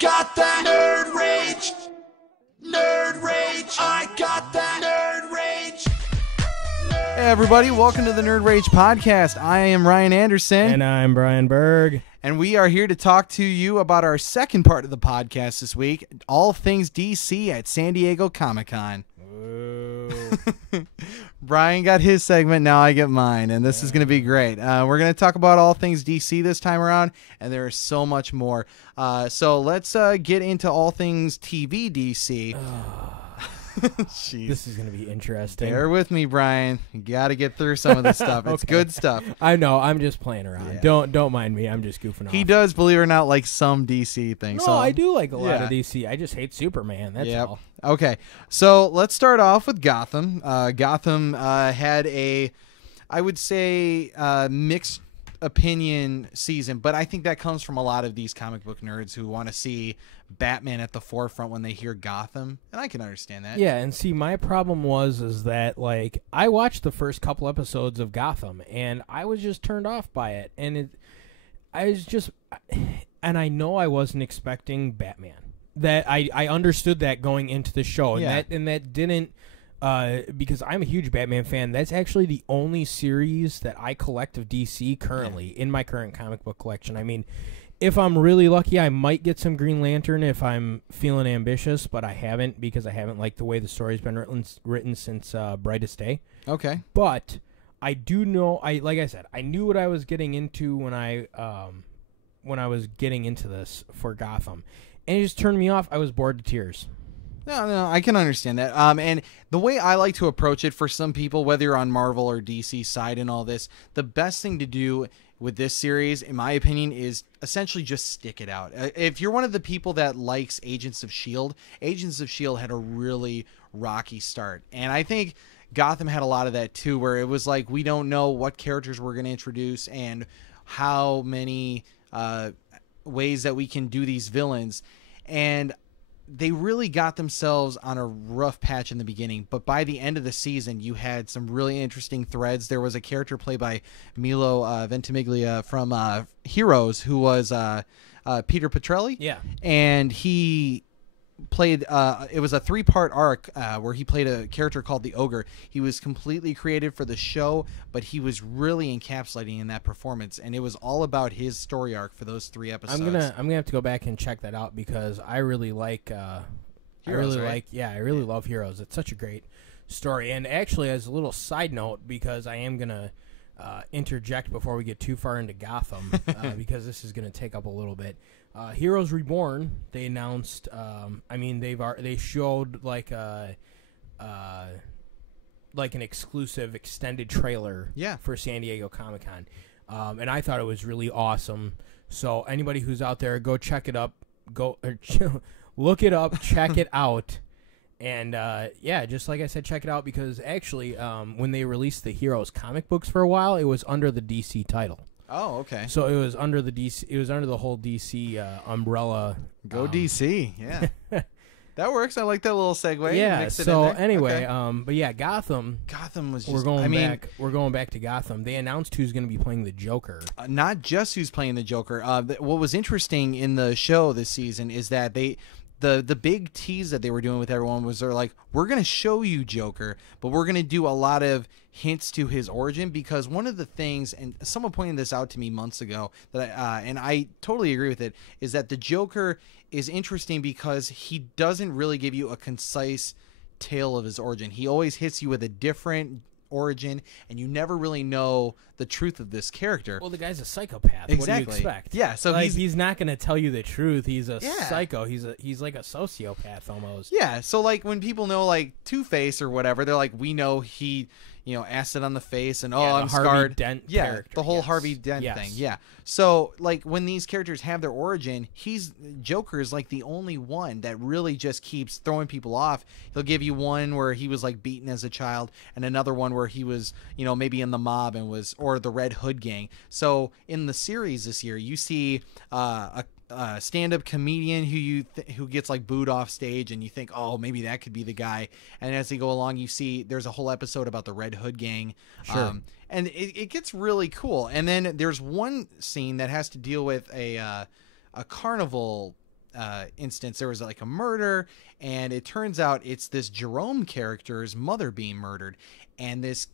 got that nerd rage. Nerd rage. I got that nerd rage. Hey everybody, welcome to the Nerd Rage Podcast. I am Ryan Anderson. And I'm Brian Berg. And we are here to talk to you about our second part of the podcast this week, all things DC at San Diego Comic-Con. Brian got his segment, now I get mine, and this is going to be great. We're going to talk about all things DC this time around, and there is so much more. So let's get into all things TV DC. Jeez. This is going to be interesting. Bear with me, Brian. You got to get through some of this stuff. It's Okay. good stuff. I know. I'm just playing around. Yeah. Don't mind me. I'm just goofing off. He does, believe it or not, like some DC things. No, I do like a lot yeah. of DC. I just hate Superman. That's Yep. all. Okay, so let's start off with Gotham. Gotham had a, I would say, mixed opinion season, but I think that comes from a lot of these comic book nerds who want to see Batman at the forefront when they hear Gotham, and I can understand that. Yeah, and see, my problem is that, like, I watched the first couple episodes of Gotham, and I was just turned off by it, and and I know I wasn't expecting Batman. That I understood that going into the show, and that didn't, because I'm a huge Batman fan. That's actually the only series that I collect of DC currently in my current comic book collection. I mean, if I'm really lucky, I might get some Green Lantern if I'm feeling ambitious, but I haven't because I haven't liked the way the story's been written since Brightest Day. Okay. But I do know, like I said, I knew what I was getting into when I was getting into this for Gotham. And it just turned me off. I was bored to tears. No, I can understand that. And the way I like to approach it for some people, whether you're on Marvel or DC side and all this, the best thing to do with this series, in my opinion, is essentially just stick it out. If you're one of the people that likes Agents of S.H.I.E.L.D., Agents of S.H.I.E.L.D. had a really rocky start. And I think Gotham had a lot of that too, where it was like we don't know what characters we're going to introduce and how many ways that we can do these villains. And they really got themselves on a rough patch in the beginning, but by the end of the season, you had some really interesting threads. There was a character played by Milo Ventimiglia from Heroes, who was Peter Petrelli. Yeah. And he played, it was a 3-part arc where he played a character called the Ogre. He was completely created for the show, but he was really encapsulating in that performance, and it was all about his story arc for those 3 episodes. I'm gonna have to go back and check that out because I really like Heroes, I really love Heroes. It's such a great story. And actually, as a little side note, because I am gonna interject before we get too far into Gotham, because this is gonna take up a little bit. Heroes Reborn, they announced. They showed like an exclusive extended trailer for San Diego Comic-Con, and I thought it was really awesome. So anybody who's out there, go check it up. Look it up, check it out, and just like I said, check it out because actually, when they released the Heroes comic books for a while, it was under the DC title. Oh, okay. So it was under the DC. It was under the whole DC umbrella. Go DC, yeah. That works. I like that little segue. Yeah. Mix it So in there. anyway, Okay. but yeah, Gotham. Gotham was just. We're going back to Gotham. They announced who's going to be playing the Joker. Not just who's playing the Joker. What was interesting in the show this season is that the big tease that they were doing with everyone was they're like, we're going to show you Joker, but we're going to do a lot of hints to his origin, because one of the things, and someone pointed this out to me months ago, that and I totally agree with it, is that the Joker is interesting because he doesn't really give you a concise tale of his origin. He always hits you with a different origin, and you never really know the truth of this character. Well, the guy's a psychopath. Exactly. What do you expect? Yeah, so he's not going to tell you the truth. He's a psycho. He's like a sociopath almost. Yeah, so like when people know like Two-Face or whatever, they're like, we know he, acid on the face and I'm Harvey scarred. Dent character. The whole yes. Harvey Dent Yes. thing. Yeah. So like when these characters have their origin, Joker is like the only one that really just keeps throwing people off. He'll give you one where he was like beaten as a child, and another one where he was, maybe in the mob and or the Red Hood gang. So in the series this year, you see a stand-up comedian who gets like booed off stage, and you think, oh, maybe that could be the guy. And as they go along, you see there's a whole episode about the Red Hood gang. Sure. And it gets really cool. And then there's one scene that has to deal with a carnival instance, there was like a murder, and it turns out it's this Jerome character's mother being murdered, and this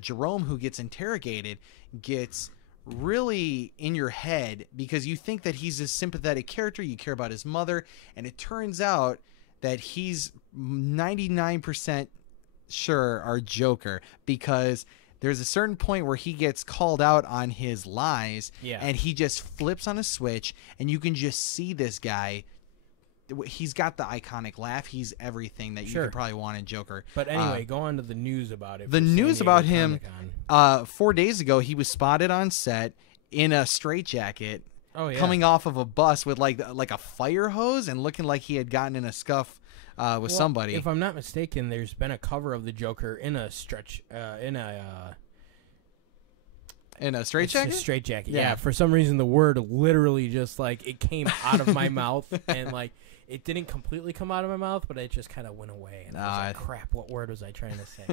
Jerome who gets interrogated gets really in your head because you think that he's a sympathetic character, you care about his mother, and it turns out that he's 99% sure our Joker, because there's a certain point where he gets called out on his lies, and he just flips on a switch, and you can just see this guy. He's got the iconic laugh. He's everything that you could probably want in Joker. But anyway, go on to the news about it. The news about him, 4 days ago, he was spotted on set in a straitjacket, coming off of a bus with like a fire hose and looking like he had gotten in a scuff with somebody. If I'm not mistaken, there's been a cover of the Joker in a straitjacket? Straitjacket. Yeah. For some reason, the word literally just like it came out of my mouth, and like it didn't completely come out of my mouth, but it just kind of went away. And I was like, "Crap! What word was I trying to say?"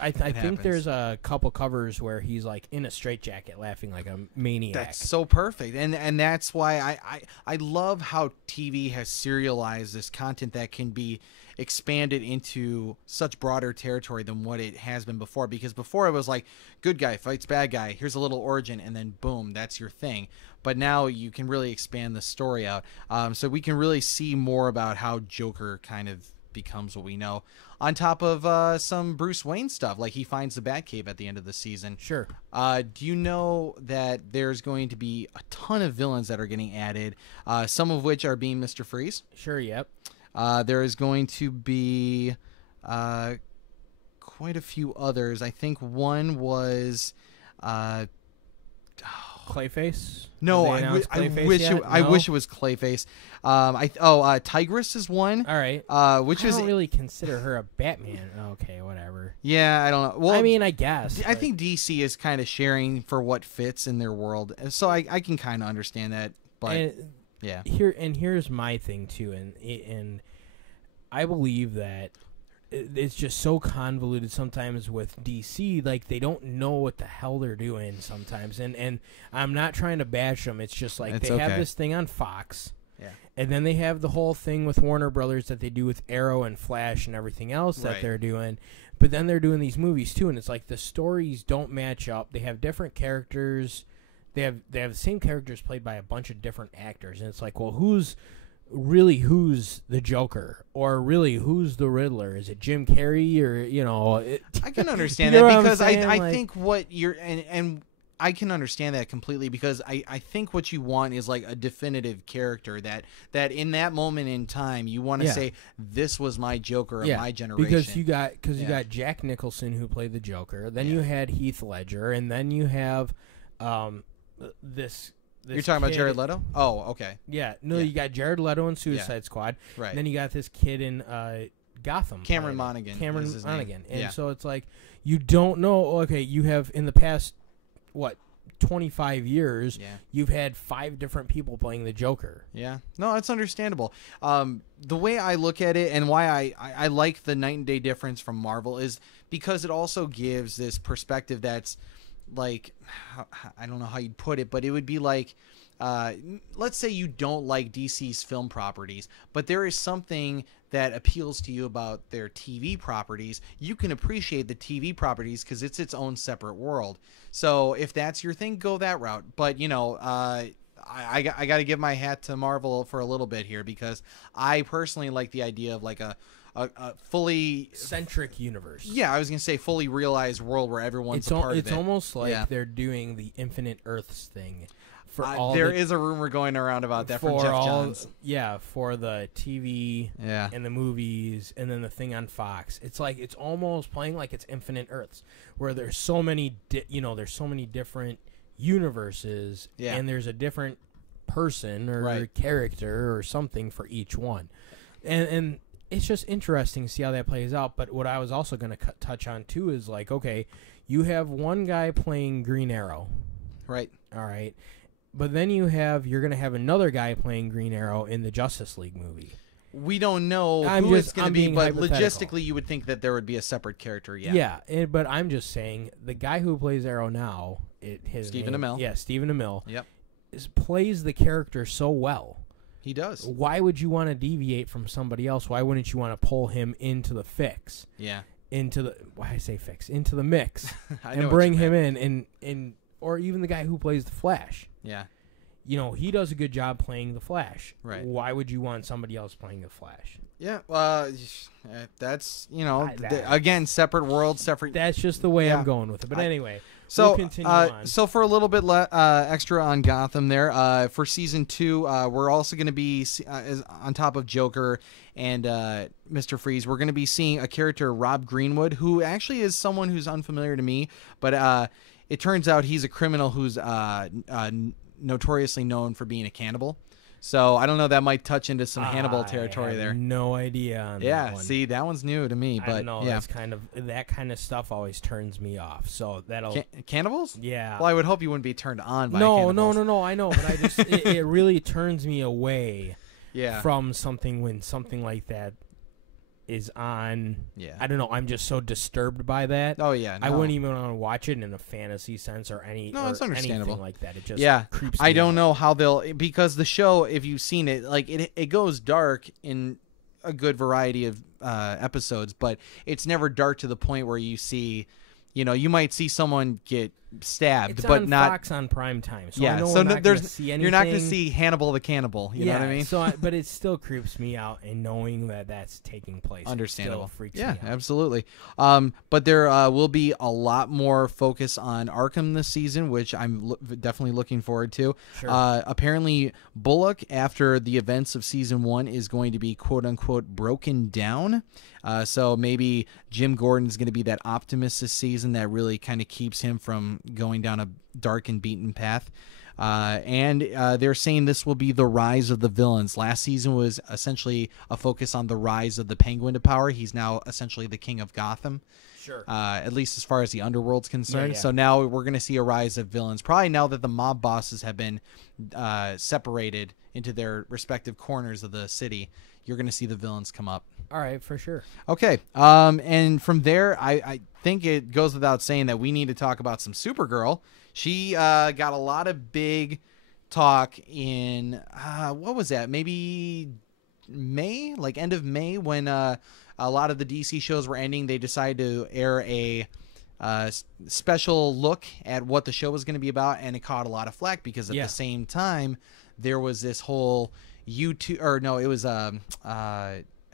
I think there's a couple covers where he's like in a straitjacket, laughing like a maniac. That's so perfect, and that's why I love how TV has serialized this content that can be expanded into such broader territory than what it has been before. Because before it was like good guy fights bad guy, here's a little origin, and then boom, that's your thing. But now you can really expand the story out, so we can really see more about how Joker kind of becomes what we know, on top of some Bruce Wayne stuff, like he finds the Batcave at the end of the season. Sure. Do you know that there's going to be a ton of villains that are getting added, some of which are being Mr. Freeze? Sure, yep. There is going to be quite a few others. I think one was Clayface. No, I wish it was Clayface. Tigress is one. All right. I don't really consider her a Batman. Okay, whatever. Yeah, I don't know. Well, I mean, I guess. I think DC is kind of sharing for what fits in their world, so I can kind of understand that. But yeah. Here's my thing too, and I believe that it's just so convoluted sometimes with DC. Like they don't know what the hell they're doing sometimes, and I'm not trying to bash them. It's just like they have this thing on Fox, and then they have the whole thing with Warner Brothers that they do with Arrow and Flash and everything else that they're doing. But then they're doing these movies too, and it's like the stories don't match up. They have different characters. They have the same characters played by a bunch of different actors, and it's like, well, who's the Joker, or really who's the Riddler? Is it Jim Carrey, or I can understand that, because I think what you're and I can understand that completely, because I think what you want is like a definitive character that in that moment in time you want to say, this was my Joker of my generation. Because you got Jack Nicholson who played the Joker, then you had Heath Ledger, and then you have this You're talking about Jared Leto? Oh, okay. Yeah. No, you got Jared Leto in Suicide Squad. Right. Then you got this kid in Gotham. Cameron Monaghan. Cameron Monaghan. And so it's like, you don't know. Okay, you have in the past, 25 years, you've had 5 different people playing the Joker. Yeah. No, that's understandable. The way I look at it, and why I like the night and day difference from Marvel, is because it also gives this perspective that's like, I don't know how you'd put it, but it would be like, let's say you don't like DC's film properties, but there is something that appeals to you about their TV properties. You can appreciate the TV properties because it's its own separate world. So if that's your thing, go that route. But I got to give my hat to Marvel for a little bit here, because I personally like the idea of like a fully centric universe. Yeah, I was gonna say fully realized world where everyone's a part of it. It's almost like they're doing the Infinite Earths thing. For all there is a rumor going around about that from Jeff Johns. Yeah, for the TV and the movies, and then the thing on Fox. It's like it's almost playing like it's Infinite Earths, where there's so many, there's so many different universes, and there's a different person or character or something for each one, and it's just interesting to see how that plays out. But what I was also going to touch on too is like, okay, you have one guy playing Green Arrow, right? All right. But then you're going to have another guy playing Green Arrow in the Justice League movie. We don't know who it's going to be, but logistically you would think that there would be a separate character, Yeah, but I'm just saying, the guy who plays Arrow now, Stephen Amell. Yeah, Stephen Amell. Yep. Plays the character so well. he does. Why would you want to deviate from somebody else? Why wouldn't you want to pull him into the fix? Yeah. Into the into the mix I know and what bring you him meant. in or even the guy who plays the Flash. Yeah. You know, he does a good job playing the Flash. Right. Why would you want somebody else playing the Flash? Yeah. That's, That- again, separate worlds, separate. That's just the way Yeah. I'm going with it. But anyway, So, we'll continue on. so for a little bit extra on Gotham there, for season 2, we're also going to be on top of Joker and Mr. Freeze. We're going to be seeing a character, Rob Greenwood, who actually is someone who's unfamiliar to me, but it turns out he's a criminal who's notoriously known for being a cannibal. So I don't know, that might touch into some Hannibal territory I have there. No idea on Yeah, that one. see, that one's new to me, I but don't know. yeah. That's that kind of stuff always turns me off. So that'll Cannibals? yeah. Well, I would hope you wouldn't be turned on by No, cannibals. I know, but I just it really turns me away Yeah. from something when something like that is on. Yeah. I don't know. I'm just so disturbed by that. Oh, yeah. I no. wouldn't even want to watch it in a fantasy sense or No, it's or understandable. anything like that. It just Yeah, creeps I me don't out. know how because the show, if you've seen it, like it goes dark in a good variety of episodes, but it's never dark to the point where you see, you might see someone get stabbed, It's but on not. Fox on prime time, so I Yeah, know so we're not gonna see anything. you're not going to see Hannibal the Cannibal. You know what I mean? So, but it still creeps me out, and knowing that that's taking place, Understandable. It still freaks Yeah, me out. absolutely. But there will be a lot more focus on Arkham this season, which I'm definitely looking forward to. Sure. Apparently, Bullock, after the events of season 1, is going to be quote unquote broken down. So maybe Jim Gordon is going to be that optimist this season that really kind of keeps him from going down a dark and beaten path. And they're saying this will be the rise of the villains. Last season was essentially a focus on the rise of the Penguin to power. He's now essentially the king of Gotham. Sure. At least as far as the underworld's concerned. Yeah. So now we're going to see a rise of villains. Probably now that the mob bosses have been separated into their respective corners of the city, you're going to see the villains come up. All right, for sure. Okay. And from there, I think it goes without saying that we need to talk about some Supergirl. She got a lot of big talk in, what was that? Maybe May? Like end of May, when a lot of the DC shows were ending. They decided to air a special look at what the show was going to be about, and it caught a lot of flack because at the same time, there was this whole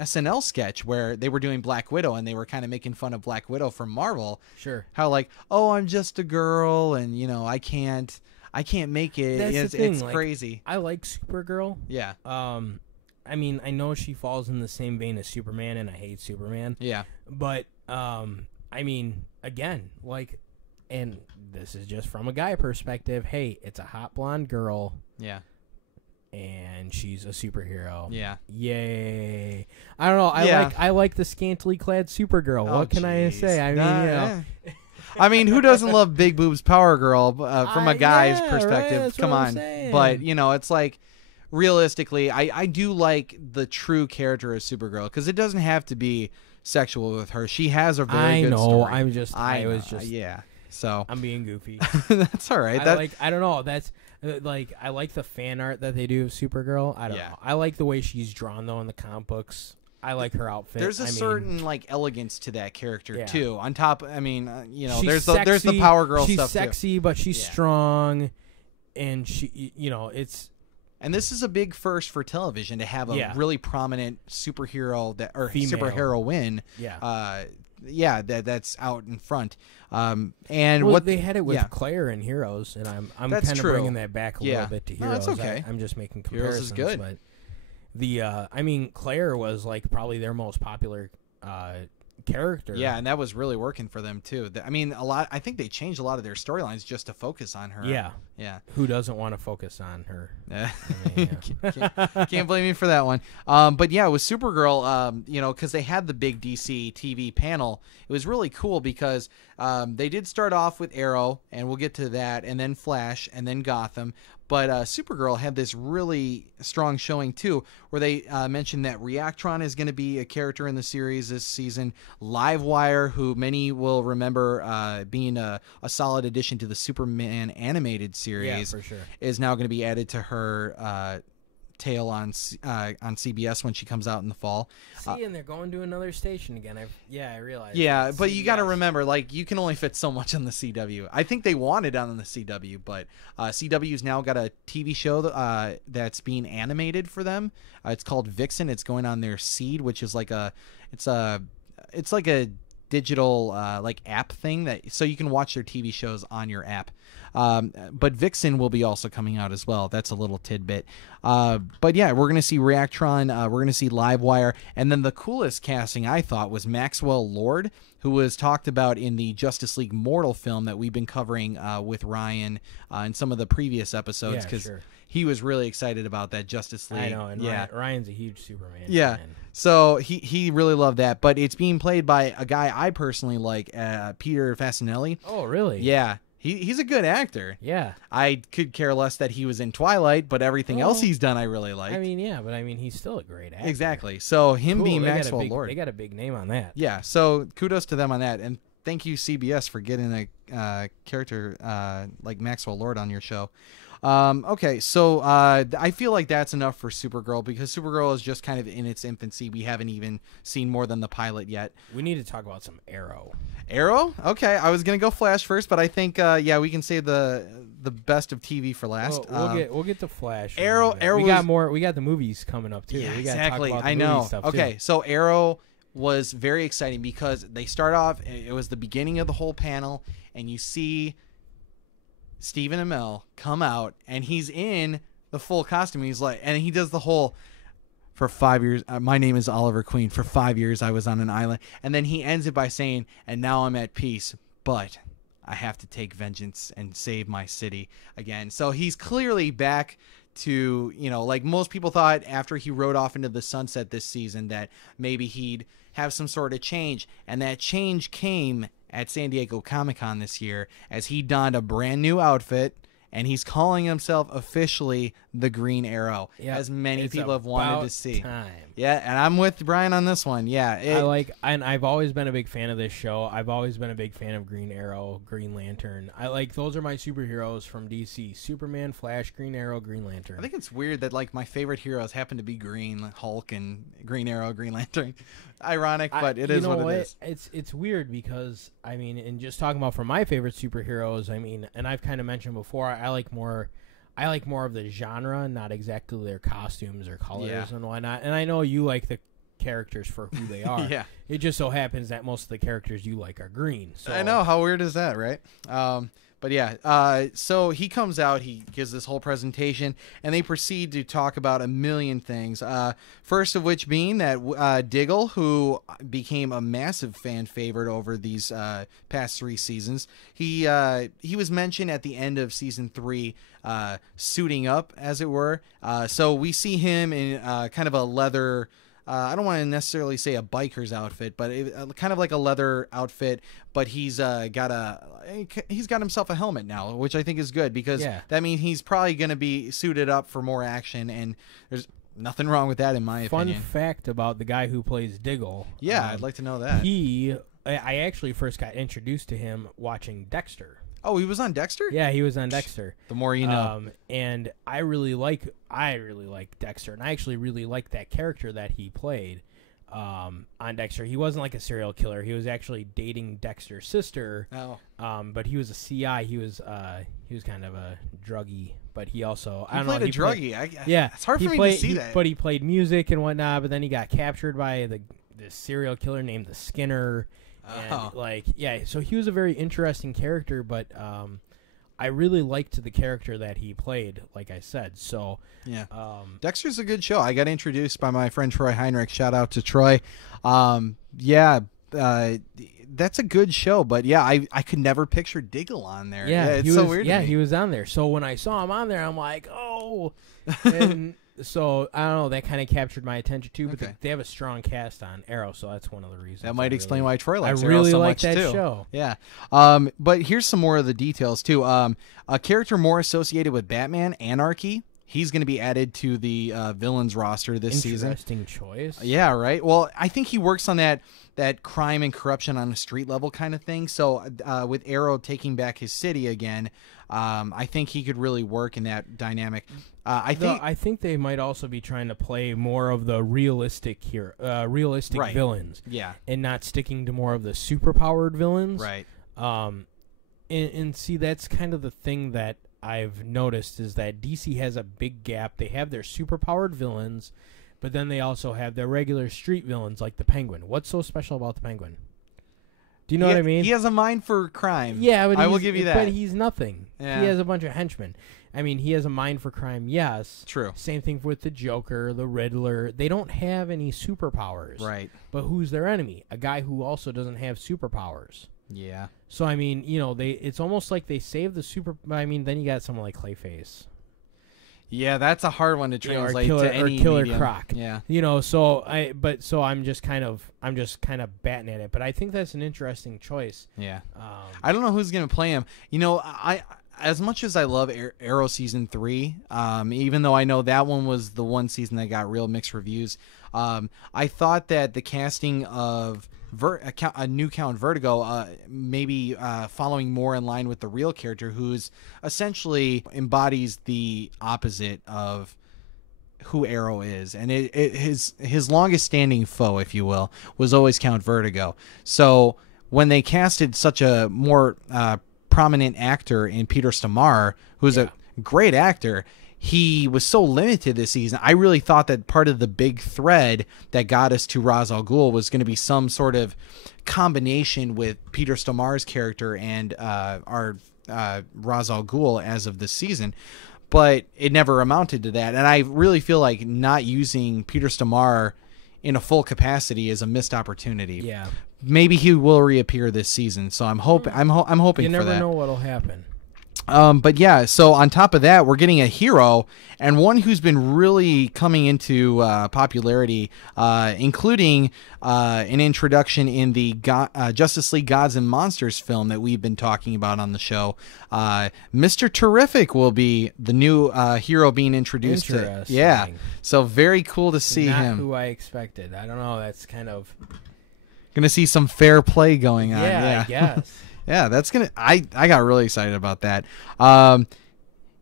SNL sketch where they were doing Black Widow, and they were kind of making fun of Black Widow from Marvel. Sure. How like, oh, I'm just a girl, and I can't make it. That's the thing, It's like, crazy. I like Supergirl. Yeah. I mean, I know she falls in the same vein as Superman, and I hate Superman. Yeah. But, I mean, again, like, and this is just from a guy perspective. Hey, it's a hot blonde girl. Yeah. And she's a superhero. Yeah. Yay! I don't know. I like the scantily clad Supergirl. Oh, What can I jeez. say? I mean, Nah, I mean, who doesn't love big boobs Power Girl from a guy's yeah, perspective? right, that's Come what I'm on. saying. But, it's like, realistically, I do like the true character of Supergirl, because it doesn't have to be sexual with her. She has a very good story. I was just. Yeah. So I'm being goofy. that's all right. I don't know. That's I like the fan art that they do of Supergirl. I don't know. I like the way she's drawn though in the comic books. I like her outfit. There's a certain like elegance to that character Yeah. too. On top, I mean, she's there's the Power Girl she's stuff sexy, but she's Yeah. strong, and she, it's. And this is a big first for television to have a Yeah. really prominent superhero Female. superheroine. Yeah. That's out in front. And Well, what they had it with yeah. Claire in Heroes, and I'm That's kind of true. bringing that back a Yeah. little bit to No, Heroes. that's okay. I'm just making Heroes comparisons. is good. But I mean, Claire was like probably their most popular character. Yeah, and that was really working for them too. I mean, I think they changed a lot of their storylines just to focus on her. Yeah. Yeah. Who doesn't want to focus on her? Yeah. I mean, yeah. Can't blame me for that one. But yeah, with Supergirl, because they had the big DC TV panel, it was really cool because they did start off with Arrow, and we'll get to that, and then Flash, and then Gotham. But Supergirl had this really strong showing too, where they mentioned that Reactron is going to be a character in the series this season. Livewire, who many will remember being a solid addition to the Superman animated series, Yeah, for sure. is now going to be added to her Tale on CBS when she comes out in the fall. See, and they're going to another station again. I realize. Yeah, that. but you got to CBS. remember, like, you can only fit so much on the CW. I think they want it on the CW, but CW's now got a TV show that's being animated for them. It's called Vixen. It's going on their Seed, which is like it's like a digital like app thing so you can watch their TV shows on your app. But Vixen will be also coming out as well. That's a little tidbit. But yeah, we're going to see Reactron. We're going to see Livewire. And then the coolest casting, I thought, was Maxwell Lord, who was talked about in the Justice League Mortal film that we've been covering with Ryan in some of the previous episodes. Yeah, sure. He was really excited about that Justice League. I know, and Ryan's a huge Superman yeah. fan. So he really loved that. But it's being played by a guy I personally like, Peter Fasinelli. Oh, really? Yeah. He's a good actor. Yeah. I could care less that he was in Twilight, but everything else he's done I really like. I mean, yeah, but I mean, he's still a great actor. Exactly. So him Cool, being they got a Maxwell Lord. They got a big name on that. Yeah, so kudos to them on that. And thank you, CBS, for getting a character like Maxwell Lord on your show. Okay, so I feel like that's enough for Supergirl because Supergirl is just kind of in its infancy. We haven't even seen more than the pilot yet. We need to talk about some Arrow. Arrow? Okay, I was gonna go Flash first, but I think we can save the best of TV for last. We'll get to Flash. Arrow we got more. We got the movies coming up too. Yeah, we gotta exactly. Talk about the I know. movie stuff Okay, too. so Arrow was very exciting because they start off. It was the beginning of the whole panel, and you see Stephen Amell come out, and he's in the full costume. He's like, and he does the whole. For 5 years, my name is Oliver Queen. For 5 years, I was on an island. And then he ends it by saying, and now I'm at peace, but I have to take vengeance and save my city again. So he's clearly back to, like most people thought after he rode off into the sunset this season that maybe he'd have some sort of change. And that change came at San Diego Comic-Con this year as he donned a brand new outfit. And he's calling himself officially the Green Arrow, as many people have wanted to see. Time. Yeah, and I'm with Brian on this one. Yeah, and I've always been a big fan of this show. I've always been a big fan of Green Arrow, Green Lantern. Those are my superheroes from DC: Superman, Flash, Green Arrow, Green Lantern. I think it's weird that my favorite heroes happen to be Green Hulk and Green Arrow, Green Lantern. Ironic, but it is what it is. It's weird because and just talking about from my favorite superheroes, and I've kind of mentioned before, I like more of the genre, not exactly their costumes or colors and whatnot. And I know you like the characters for who they are. Yeah. It just so happens that most of the characters you like are green. So I know, how weird is that, right? But yeah, so he comes out, he gives this whole presentation, and they proceed to talk about a million things. First of which being that Diggle, who became a massive fan favorite over these past 3 seasons, he was mentioned at the end of season 3, suiting up, as it were. So we see him in kind of a leather. I don't want to necessarily say a biker's outfit, but kind of like a leather outfit. But he's got himself a helmet now, which I think is good because that means he's probably going to be suited up for more action, and there's nothing wrong with that in my opinion. Fun fact about the guy who plays Diggle. Yeah, I'd like to know that. I actually first got introduced to him watching Dexter. Oh, he was on Dexter? Yeah, he was on Dexter. The more you know. And I really like Dexter, and I actually really like that character that he played on Dexter. He wasn't like a serial killer. He was actually dating Dexter's sister. Oh. But he was a CI. He was kind of a druggie, but he also He played a druggie. It's hard for me to see that. But he played music and whatnot. But then he got captured by this serial killer named the Skinner. And so he was a very interesting character, but I really liked the character that he played, like I said. So yeah, Dexter's a good show. I got introduced by my friend Troy Heinrich. Shout out to Troy. That's a good show, but I could never picture Diggle on there. Yeah, it's so weird. Yeah, he was on there. So when I saw him on there, I'm like, oh. And so I don't know. That kind of captured my attention too. But they have a strong cast on Arrow, so that's one of the reasons. That might explain why Troy likes Arrow really so like much that too. show. Yeah. But here's some more of the details too. A character more associated with Batman, Anarchy, he's going to be added to the villains roster this season. Interesting choice. Yeah, right. Well, I think he works on that crime and corruption on a street level kind of thing. So with Arrow taking back his city again, I think he could really work in that dynamic. I think they might also be trying to play more of the realistic Right. villains, Yeah. and not sticking to more of the superpowered villains, Right. And see, that's kind of the thing that I've noticed is that DC has a big gap. They have their superpowered villains, but then they also have their regular street villains like the Penguin. What's so special about the Penguin? Do you know what I mean? He has a mind for crime. Yeah, but I will give you that. But he's nothing. Yeah. He has a bunch of henchmen. I mean, he has a mind for crime, yes. True. Same thing with the Joker, the Riddler. They don't have any superpowers. Right. But who's their enemy? A guy who also doesn't have superpowers. Yeah. So, I mean, it's almost like they save the super... I mean, then you got someone like Clayface. Yeah, that's a hard one to translate or to any Killer medium. Croc. Yeah. So I'm just kind of batting at it. But I think that's an interesting choice. Yeah. I don't know who's going to play him. I as much as I love Arrow season 3, even though I know that one was the one season that got real mixed reviews, I thought that the casting of a new Count Vertigo, maybe following more in line with the real character, who's essentially embodies the opposite of who Arrow is, and his longest standing foe, if you will, was always Count Vertigo. So when they casted such a more prominent actor in Peter Stormare, who's a great actor, he was so limited this season. I really thought that part of the big thread that got us to Ra's al Ghul was going to be some sort of combination with Peter Stormare's character and our Ra's al Ghul as of this season. But it never amounted to that. And I really feel like not using Peter Stormare in a full capacity is a missed opportunity. Yeah. Maybe he will reappear this season. So I'm hoping for that. You never know what'll happen. But yeah, so on top of that, we're getting a hero and one who's been really coming into popularity, including an introduction in the Justice League Gods and Monsters film that we've been talking about on the show. Mr. Terrific will be the new hero being introduced to. Interesting. Yeah, so very cool to see Not him. who I expected. I don't know. That's kind of... Gonna see some fair play going on. Yeah, I guess. Yeah, that's gonna. I got really excited about that.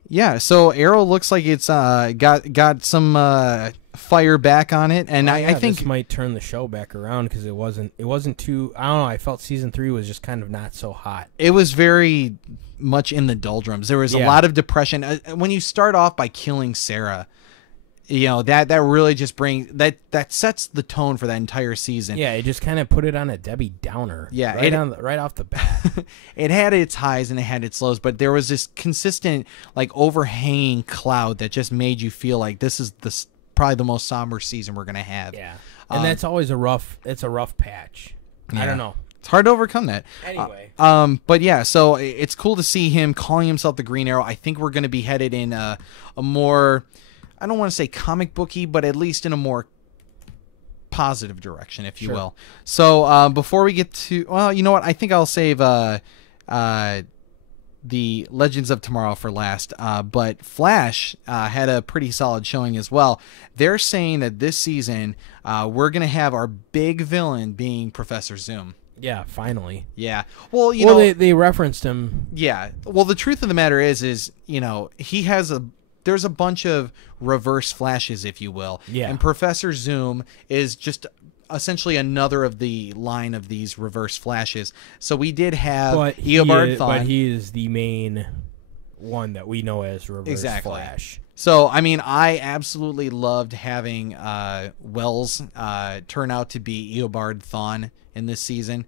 Yeah, so Arrow looks like it's got some fire back on it, and I think this might turn the show back around because it wasn't too. I don't know. I felt season 3 was just kind of not so hot. it was very much in the doldrums. There was a lot of depression when you start off by killing Sarah. That really just brings that sets the tone for that entire season. Yeah, it just kind of put it on a Debbie Downer. Yeah, right off the bat. It had its highs and it had its lows, but there was this consistent overhanging cloud that just made you feel like this is probably the most somber season we're gonna have. Yeah, and that's always a rough patch. I don't know. It's hard to overcome that. Anyway. But yeah, so it's cool to see him calling himself the Green Arrow. I think we're going to be headed in a more, I don't want to say comic booky, but at least in a more positive direction, if you will. So before we get to, well, you know what? I think I'll save the Legends of Tomorrow for last. But Flash had a pretty solid showing as well. They're saying that this season we're going to have our big villain being Professor Zoom. Yeah, finally. Yeah. Well, they referenced him. Yeah. Well, the truth of the matter is he has there's a bunch of reverse Flashes, if you will. Yeah. And Professor Zoom is just essentially another of the line of these reverse Flashes. So we did have Eobard Thawne. But he is the main one that we know as Reverse Flash. So, I mean, I absolutely loved having Wells turn out to be Eobard Thawne in this season.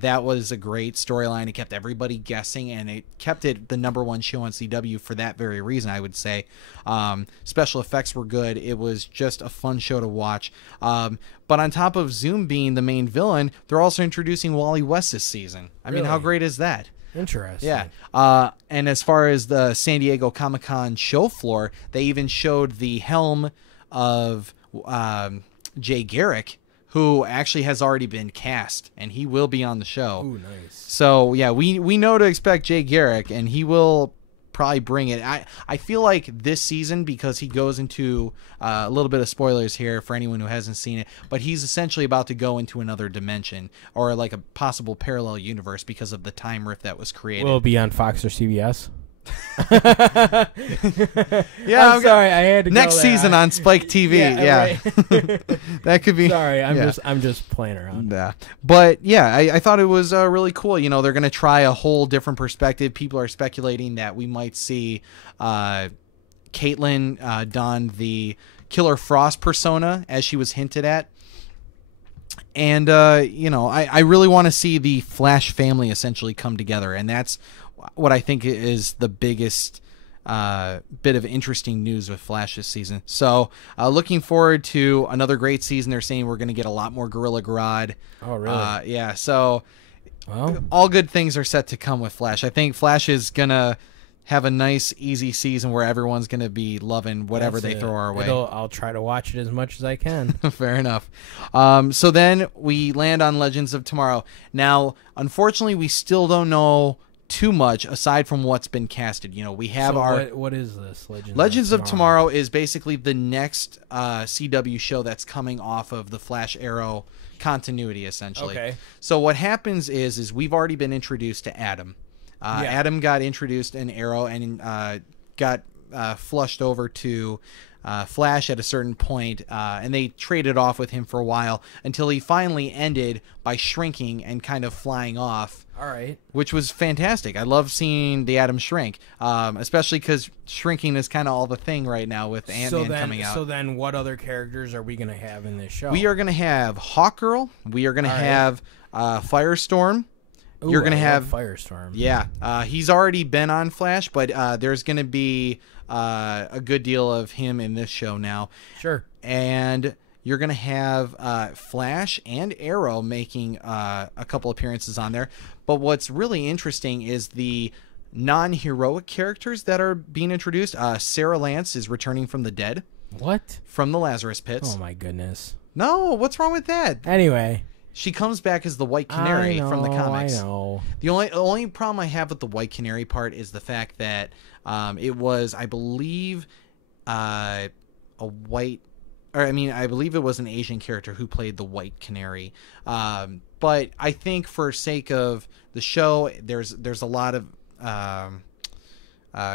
That was a great storyline. It kept everybody guessing, and it kept it the #1 show on CW for that very reason, I would say. Special effects were good. It was just a fun show to watch. But on top of Zoom being the main villain, they're also introducing Wally West this season. I mean, how great is that? Interesting. Yeah. And as far as the San Diego Comic-Con show floor, they even showed the helm of Jay Garrick, who actually has already been cast, and he will be on the show. Ooh, nice. So, yeah, we know to expect Jay Garrick, and he will probably bring it. I feel like this season, because he goes into a little bit of spoilers here for anyone who hasn't seen it, but he's essentially about to go into another dimension or like a possible parallel universe because of the time rift that was created. Will it be on Fox or CBS? Yeah, I'm sorry, I had to next go there. season on Spike TV. Yeah, Right. that could be. Sorry, I'm yeah. just playing around. Yeah. But yeah, I thought it was really cool. You know, they're going to try a whole different perspective. People are speculating that we might see Caitlyn don the Killer Frost persona, as she was hinted at. And, you know, I really want to see the Flash family essentially come together. And that's what I think is the biggest bit of interesting news with Flash this season. So looking forward to another great season. They're saying we're going to get a lot more Gorilla Grodd. Oh, really? Yeah. So Well, all good things are set to come with Flash. I think Flash is going to have a nice, easy season where everyone's going to be loving whatever they throw our way. I'll try to watch it as much as I can. Fair enough. So then we land on Legends of Tomorrow. Now, unfortunately, we still don't know too much aside from what's been casted. You know, we have So what is this Legends of Tomorrow is basically the next CW show that's coming off of the Flash Arrow continuity, essentially. Okay. So what happens is we've already been introduced to Adam. Yeah. Adam got introduced in Arrow and got flushed over to Flash at a certain point, and they traded off with him for a while until he finally ended by shrinking and kind of flying off. All right. Which was fantastic. I love seeing the Atom shrink, especially because shrinking is kind of all the thing right now with Ant-Man coming out. So then what other characters are we going to have in this show? We are going to have Hawkgirl. We are going to All right. have Firestorm. Ooh, You're going to I have love Firestorm. Yeah. He's already been on Flash, but there's going to be a good deal of him in this show now. Sure. And you're going to have Flash and Arrow making a couple appearances on there. But what's really interesting is the non-heroic characters that are being introduced. Sarah Lance is returning from the dead. What? From the Lazarus Pits. Oh, my goodness. No, what's wrong with that? Anyway. She comes back as the White Canary from the comics. I know. The only problem I have with the White Canary part is the fact that it was, I believe, I believe it was an Asian character who played the White Canary. But I think for sake of the show, there's a lot of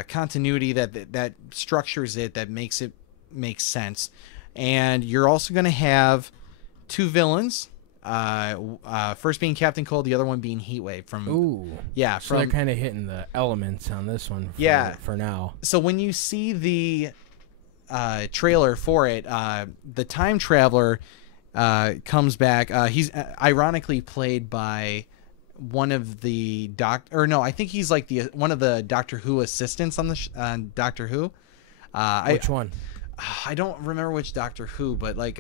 continuity that structures it, that makes it make sense. And you're also going to have two villains. First being Captain Cold, the other one being Heatwave from. Ooh. Yeah. So they're kind of hitting the elements on this one. For now. So when you see the trailer for it, the time traveler comes back. He's ironically played by one of the I think he's like one of the Doctor Who assistants on Doctor Who. Which one? I don't remember which Doctor Who, but like,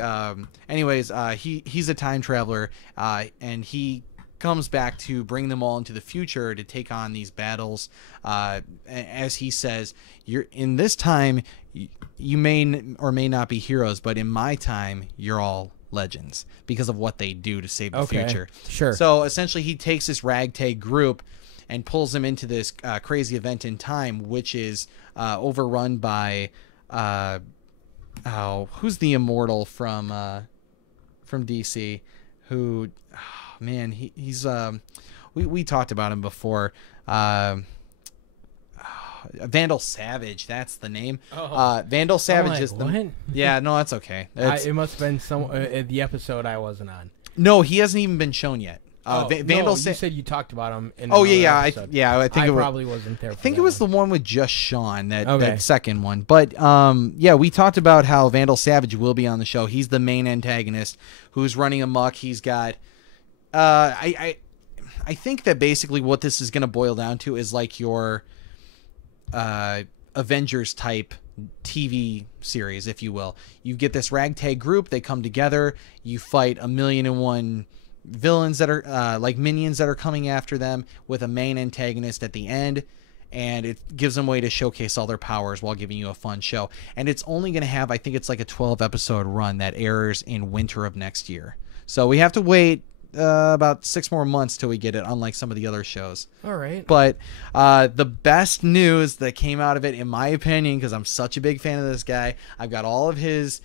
anyways, he's a time traveler, and he comes back to bring them all into the future to take on these battles. As he says, you're in this time, you may or may not be heroes, but in my time, you're all legends because of what they do to save the future. Sure. So essentially, he takes this ragtag group and pulls them into this crazy event in time, which is overrun by. Who's the immortal from DC? Who, man, he's we talked about him before. Vandal Savage, that's the name. Vandal Savage is the. What? Yeah, no, that's okay. It must have been some the episode I wasn't on. No, he hasn't even been shown yet. Vandal. You said you talked about him. In I think I probably wasn't there. I think it was the one with just Sean, that Okay. second one. But yeah, we talked about how Vandal Savage will be on the show. He's the main antagonist who's running amok. He's got, I think that basically what this is going to boil down to is like your Avengers type TV series, if you will. You get this ragtag group, they come together, you fight 1,000,001 villains that are like minions that are coming after them with a main antagonist at the end, and it gives them a way to showcase all their powers while giving you a fun show. And it's only going to have, I think it's like a 12 episode run that airs in winter of next year. So we have to wait about 6 more months till we get it, unlike some of the other shows. All right. But the best news that came out of it, in my opinion, because I'm such a big fan of this guy, I've got all of his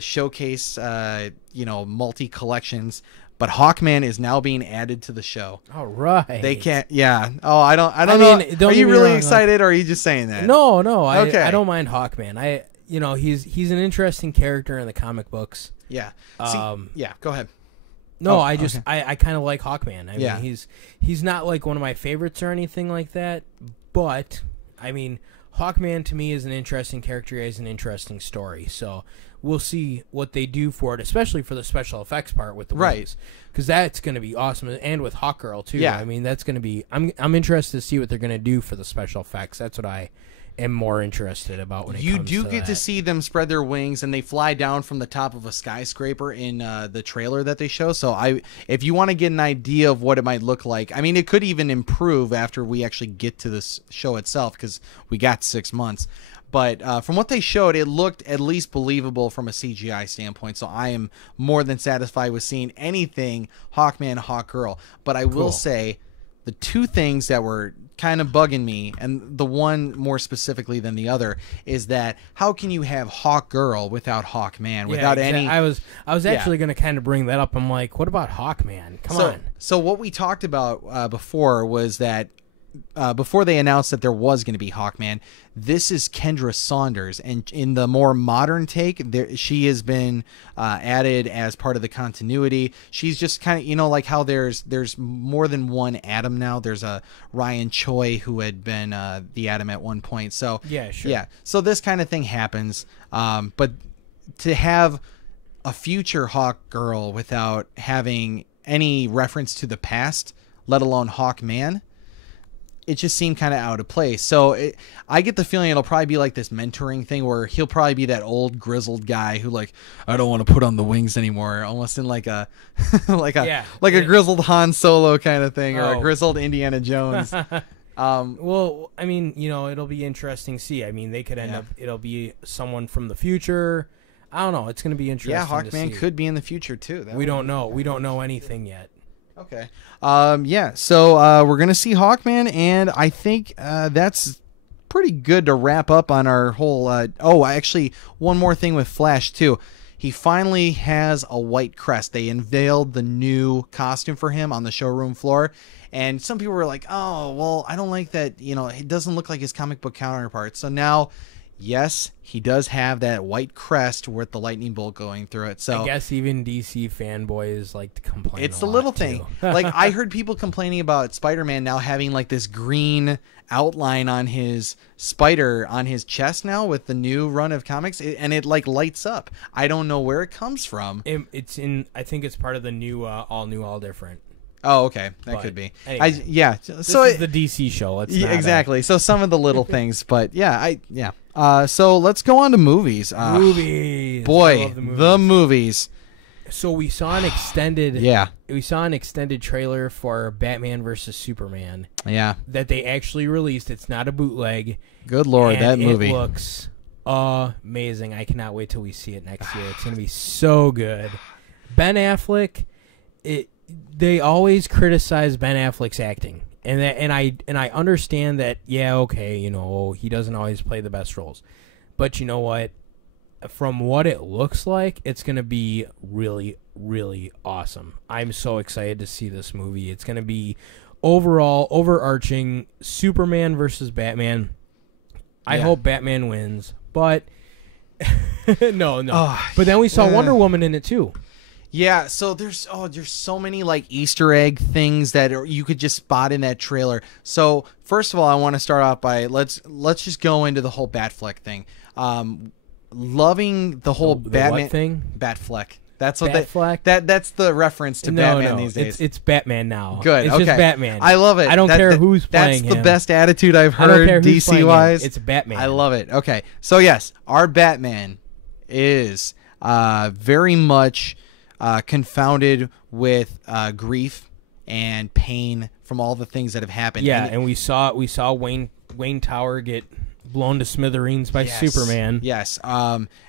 showcase, multi collections. But Hawkman is now being added to the show. All right. They can't. Yeah. Oh, I don't know. Don't are you get me really wrong, excited, or are you just saying that? No. Okay. I don't mind Hawkman. He's an interesting character in the comic books. Yeah. Yeah. Go ahead. No, Oh, I just okay. I kind of like Hawkman. I Yeah. mean, he's not like one of my favorites or anything like that, but I mean, Hawkman to me is an interesting character. He has an interesting story. So we'll see what they do for it, especially for the special effects part with the wings, because that's going to be awesome, and with Hawkgirl too. Yeah. I mean, that's going to be. I'm interested to see what they're going to do for the special effects. That's what I am more interested about when it You comes do to get to that. see them spread their wings, and they fly down from the top of a skyscraper in the trailer that they show. So if you want to get an idea of what it might look like, I mean, it could even improve after we actually get to this show itself, because we got 6 months. But from what they showed, it looked at least believable from a CGI standpoint. So I am more than satisfied with seeing anything Hawkman, Hawkgirl. But I will say the two things that were kind of bugging me, and the one more specifically than the other, is that how can you have Hawkgirl without Hawkman, without any... I was actually going to kind of bring that up. I'm like, what about Hawkman? Come on. So what we talked about before was that before they announced that there was going to be Hawkman, this is Kendra Saunders, and in the more modern take, she has been added as part of the continuity. She's just kind of, like how there's more than one Atom now. There's a Ryan Choi who had been the Atom at one point. So Yeah, sure. yeah, so this kind of thing happens. But to have a future Hawkgirl without having any reference to the past, let alone Hawkman, it just seemed kind of out of place. So I get the feeling it'll probably be like this mentoring thing where he'll probably be that old grizzled guy who, like, I don't want to put on the wings anymore, almost in like a a grizzled Han Solo kind of thing, or a grizzled Indiana Jones. Well, I mean, it'll be interesting to see. I mean, they could end up, it'll be someone from the future. I don't know. It's going to be interesting. Yeah, to see. Hawkman could be in the future too. We don't know. We don't know anything yet. Okay. So we're going to see Hawkman, and I think that's pretty good to wrap up on our whole... actually, one more thing with Flash, too. He finally has a white crest. They unveiled the new costume for him on the showroom floor, and some people were like, oh, well, I don't like that, it doesn't look like his comic book counterpart. So now... yes, he does have that white crest with the lightning bolt going through it. So I guess even DC fanboys like to complain. It's the little thing. Like, I heard people complaining about Spider-Man now having like this green outline on his spider on his chest now with the new run of comics, and it like lights up. I don't know where it comes from. It's in. I think it's part of the new all new, all different. Oh, okay, that could be. Anyway, this so is the DC show. It's not exactly. So some of the little things, but so let's go on to movies. Movies, boy, I love the movies. So we saw an extended. Yeah. We saw an extended trailer for Batman versus Superman. Yeah. That they actually released. It's not a bootleg. Good Lord, and that movie it looks amazing. I cannot wait till we see it next year. It's gonna be so good. Ben Affleck. They always criticize Ben Affleck's acting, and I understand that. Yeah, okay, he doesn't always play the best roles, but you know what? From what it looks like, it's gonna be really, really awesome. I'm so excited to see this movie. It's gonna be overarching Superman versus Batman. I hope Batman wins, but no. But then we saw Wonder Woman in it too. Yeah, so there's so many like Easter egg things that you could just spot in that trailer. So first of all, I want to start off by let's just go into the whole Batfleck thing. Loving the whole Batman what thing? Batfleck. That's what Batfleck? that's the reference to Batman these days. It's Batman now. Good. It's okay. just Batman. I love it. I don't care who's playing That's him. the best attitude I've I don't care heard who's playing DC wise. him. It's Batman. I love it. Okay. So yes, our Batman is very much confounded with grief and pain from all the things that have happened. Yeah, and we saw Wayne Tower get blown to smithereens by Superman. Yes.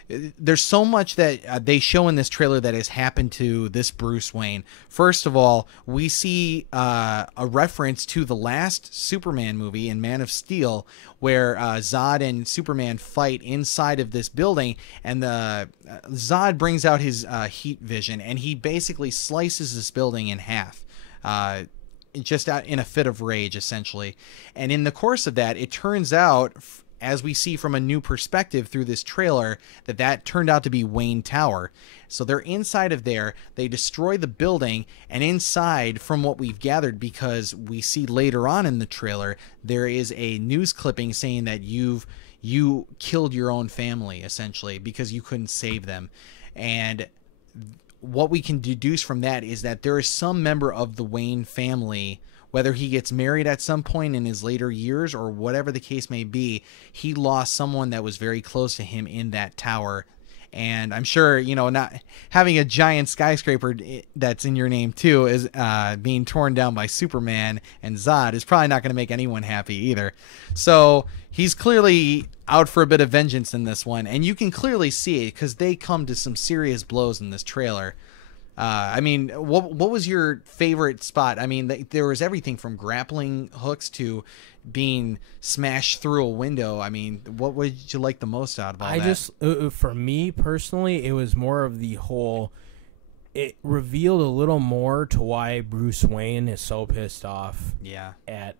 There's so much that they show in this trailer that has happened to this Bruce Wayne. First of all, we see a reference to the last Superman movie in Man of Steel, where Zod and Superman fight inside of this building, and Zod brings out his heat vision, and he basically slices this building in half. Just out in a fit of rage, essentially. And in the course of that, it turns out, as we see from a new perspective through this trailer, that turned out to be Wayne Tower. So they're inside of there, they destroy the building, and inside, from what we've gathered, because we see later on in the trailer, there is a news clipping saying that you killed your own family, essentially, because you couldn't save them. And what we can deduce from that is that there is some member of the Wayne family, whether he gets married at some point in his later years or whatever the case may be, he lost someone that was very close to him in that tower. And I'm sure, not having a giant skyscraper that's in your name too is being torn down by Superman and Zod is probably not going to make anyone happy either. So he's clearly out for a bit of vengeance in this one, and you can clearly see it because they come to some serious blows in this trailer. I mean, what was your favorite spot? I mean, there was everything from grappling hooks to being smashed through a window. I mean, what would you like the most out of all that? For me personally, it was more of the whole. It revealed a little more to why Bruce Wayne is so pissed off. Yeah. At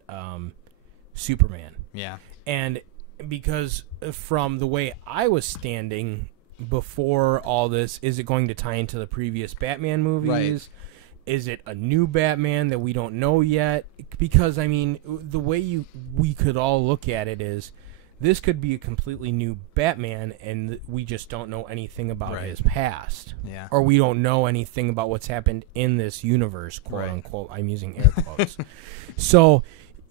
Superman. Yeah. And because from the way I was standing before all this, is it going to tie into the previous Batman movies? Right. Is it a new Batman that we don't know yet? Because, I mean, the way we could all look at it is this could be a completely new Batman, and we just don't know anything about his past. Yeah. Or we don't know anything about what's happened in this universe, quote unquote. I'm using air quotes. So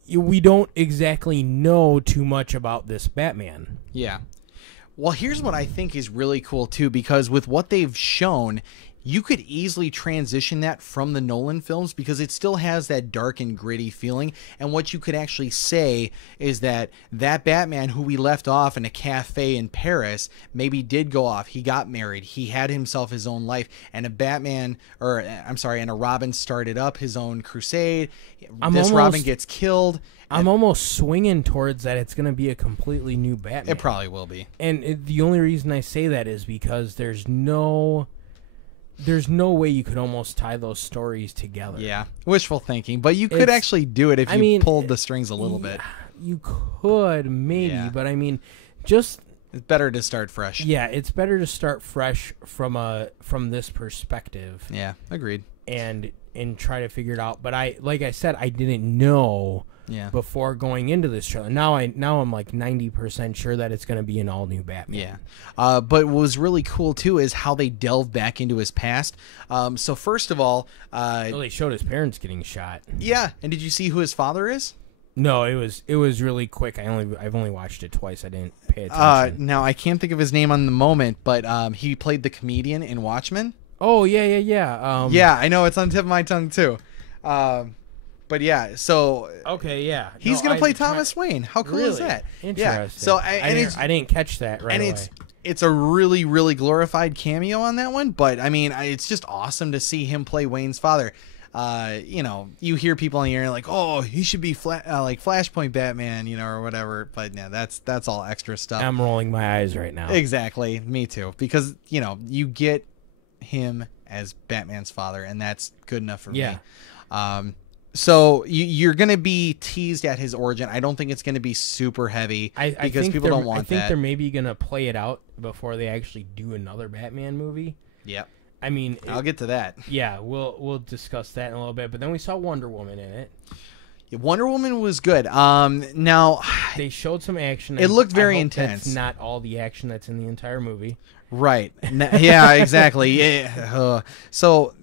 we don't exactly know too much about this Batman. Yeah. Well, here's what I think is really cool, too, because with what they've shown, you could easily transition that from the Nolan films because it still has that dark and gritty feeling. And what you could actually say is that Batman who we left off in a cafe in Paris maybe did go off. He got married. He had himself his own life. And and a Robin started up his own crusade. Robin gets killed. I'm almost swinging towards that it's going to be a completely new Batman. It probably will be. And the only reason I say that is because there's no way you could almost tie those stories together. Yeah, wishful thinking. But you could actually do it if you pulled the strings a little bit. You could, maybe. But, I mean, just... It's better to start fresh. Yeah, it's better to start fresh from this perspective. Yeah, agreed. And try to figure it out. But like I said, I didn't know... Yeah. Before going into this trailer, now I'm like 90% sure that it's going to be an all new Batman. Yeah. But what was really cool too is how they delved back into his past. So first of all, they showed his parents getting shot. Yeah. And did you see who his father is? No, it was really quick. I've only watched it twice. I didn't pay attention. Now I can't think of his name on the moment, but he played the comedian in Watchmen. Oh yeah. Yeah, I know it's on the tip of my tongue too. But yeah, so okay, yeah, he's gonna play Thomas Wayne. How cool is that? Interesting. Yeah. So I didn't catch that right away. It's a really, really glorified cameo on that one. But I mean, it's just awesome to see him play Wayne's father. You hear people in the air like, oh, he should be like Flashpoint Batman, or whatever. But no, that's all extra stuff. I'm rolling my eyes right now. Exactly, me too. Because you get him as Batman's father, and that's good enough for me. So you're going to be teased at his origin. I don't think it's going to be super heavy because people don't want that. I think they're maybe going to play it out before they actually do another Batman movie. Yep. I mean, I'll get to that. Yeah, we'll discuss that in a little bit. But then we saw Wonder Woman in it. Yeah, Wonder Woman was good. Now they showed some action. It looked very intense. That's not all the action that's in the entire movie. Right. Yeah. Exactly. Yeah. So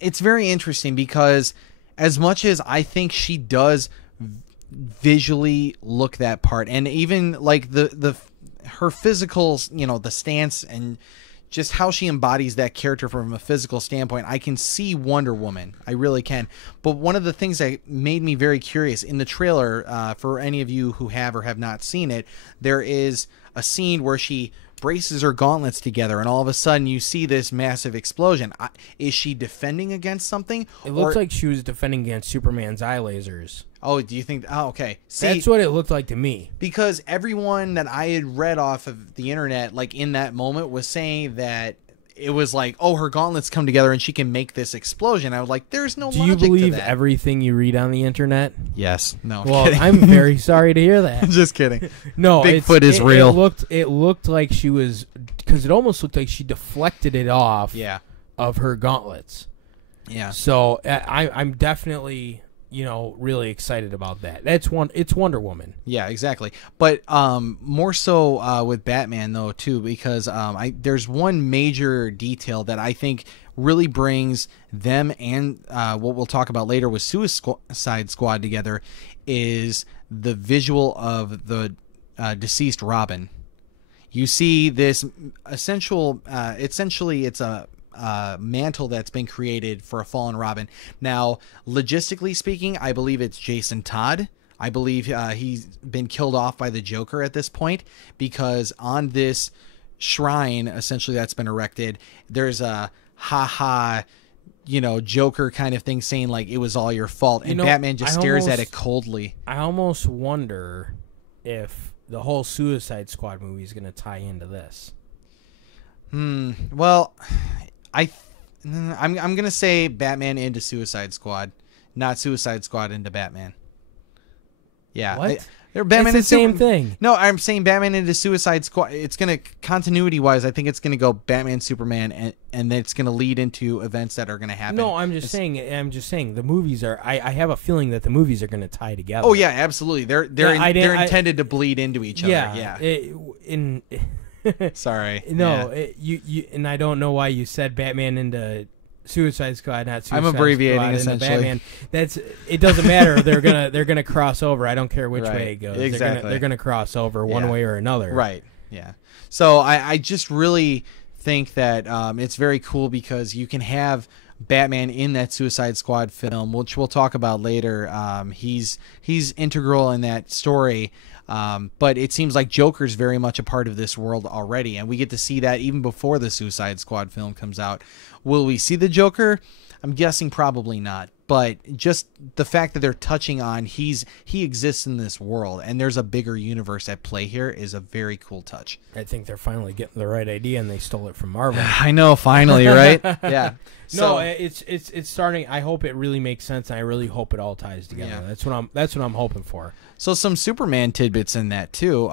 it's very interesting because, as much as I think she does visually look that part, and even like her physical, the stance and just how she embodies that character from a physical standpoint, I can see Wonder Woman. I really can. But one of the things that made me very curious in the trailer, for any of you who have or have not seen it, there is a scene where she braces her gauntlets together, and all of a sudden you see this massive explosion. Is she defending against something? It looks like she was defending against Superman's eye lasers. Oh, do you think? Oh, okay. See, That's what it looked like to me. because everyone that I had read off of the internet, like in that moment, was saying that it was like, oh, her gauntlets come together and she can make this explosion. I was like, there's no Do logic you believe to that. everything you read on the internet? Yes. No. I'm Well, kidding. I'm very sorry to hear that. just kidding. No, Bigfoot is real. It looked like she was, because it almost looked like she deflected it off Yeah. of her gauntlets. Yeah. So I'm definitely, really excited about that. It's Wonder Woman. Yeah, exactly. But more so with Batman though too, because there's one major detail that I think really brings them and what we'll talk about later with Suicide Squad together, is the visual of the deceased Robin. You see this essentially it's a mantle that's been created for a fallen Robin. Now, logistically speaking, I believe it's Jason Todd. I believe he's been killed off by the Joker at this point, because on this shrine, essentially, that's been erected, there's a Joker kind of thing saying like it was all your fault, and Batman just stares at it coldly. I almost wonder if the whole Suicide Squad movie is going to tie into this. Well, I'm gonna say Batman into Suicide Squad, not Suicide Squad into Batman. Yeah, What? they're Batman It's the and same thing. No, I'm saying Batman into Suicide Squad. It's gonna, continuity wise, I think it's gonna go Batman, Superman, and then it's gonna lead into events that are gonna happen. No, I'm just saying the movies are. I have a feeling that the movies are going to tie together. Oh yeah, absolutely. They're intended to bleed into each other. Yeah. Sorry. No, Yeah. you and I don't know why you said Batman into Suicide Squad, not Suicide I'm abbreviating Squad into essentially. Batman. It doesn't matter. They're gonna cross over. I don't care which Right. way it goes. Exactly. They're gonna cross over one Yeah. way or another. Right. Yeah. So I just really think that it's very cool because you can have Batman in that Suicide Squad film, which we'll talk about later. He's integral in that story. But it seems like Joker's very much a part of this world already, and we get to see that even before the Suicide Squad film comes out. Will we see the Joker? I'm guessing probably not. But just the fact that they're touching on he exists in this world and there's a bigger universe at play here is a very cool touch. I think they're finally getting the right idea, and they stole it from Marvel. I know, finally, right? Yeah. No, it's starting. I hope it really makes sense, and I really hope it all ties together. Yeah. That's what I'm hoping for. So some Superman tidbits in that too.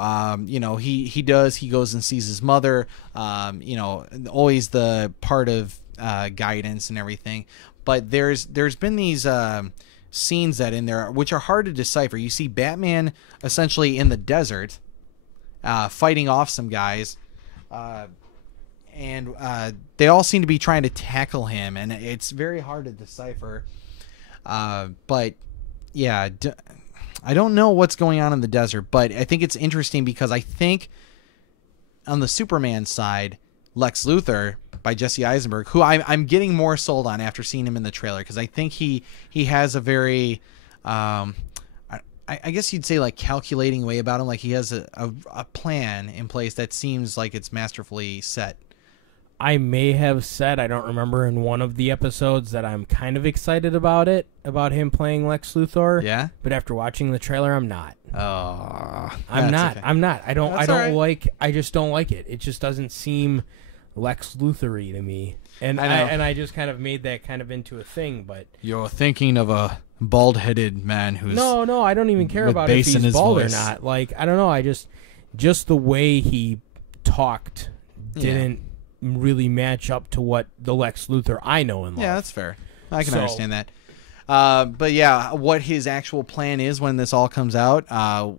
He goes and sees his mother. Always the part of guidance and everything. But there's been these scenes that in there which are hard to decipher. You see Batman essentially in the desert, fighting off some guys, and they all seem to be trying to tackle him, and it's very hard to decipher. But yeah. I don't know what's going on in the desert, but I think it's interesting because I think on the Superman side, Lex Luthor by Jesse Eisenberg, who I'm getting more sold on after seeing him in the trailer, because I think he has a very, I guess you'd say like calculating way about him. Like he has a plan in place that seems like it's masterfully set. I may have said, I don't remember, in one of the episodes that I'm kind of excited about him playing Lex Luthor. Yeah. But after watching the trailer, I'm not. Oh, I'm not. okay. I'm not. I That's just don't like it. It just doesn't seem Lex Luthor-y to me. And I know. I just kind of made that kind of into a thing, but You're thinking of a bald-headed man who's no, I don't even care with about if bass in he's his bald voice. or not. Like, I don't know. I just the way he talked didn't really match up to what the Lex Luthor I know and love. Yeah, that's fair. I can So- understand that. But yeah, what his actual plan is when this all comes out,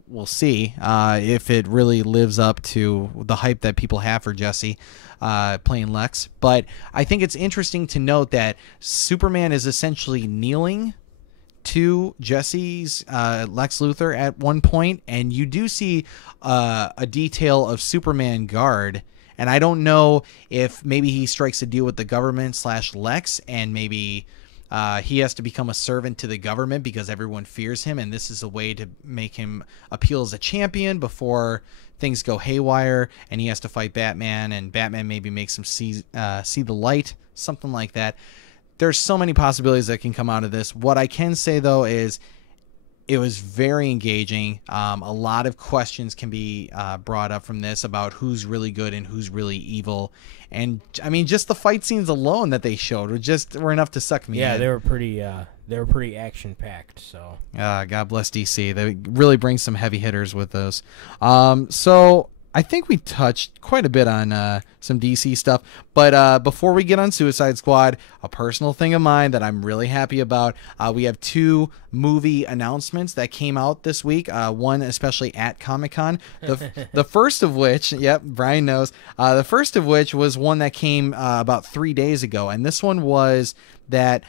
we'll see if it really lives up to the hype that people have for Jesse playing Lex. But I think it's interesting to note that Superman is essentially kneeling to Jesse's Lex Luthor at one point, and you do see a detail of Superman guard And I don't know if maybe he strikes a deal with the government / Lex, and maybe he has to become a servant to the government because everyone fears him, and this is a way to make him appeal as a champion before things go haywire, and he has to fight Batman, and Batman maybe makes him see the light, something like that. There's so many possibilities that can come out of this. What I can say, though, is it was very engaging. A lot of questions can be brought up from this about who's really good and who's really evil. And I mean, just the fight scenes alone that they showed were enough to suck me in. Yeah, they were pretty action packed. So God bless DC. They really bring some heavy hitters with those. So I think we touched quite a bit on some DC stuff. But before we get on Suicide Squad, a personal thing of mine that I'm really happy about, we have 2 movie announcements that came out this week, one especially at Comic-Con. The first of which, yep, Brian knows, the first of which was one that came about 3 days ago. And this one was that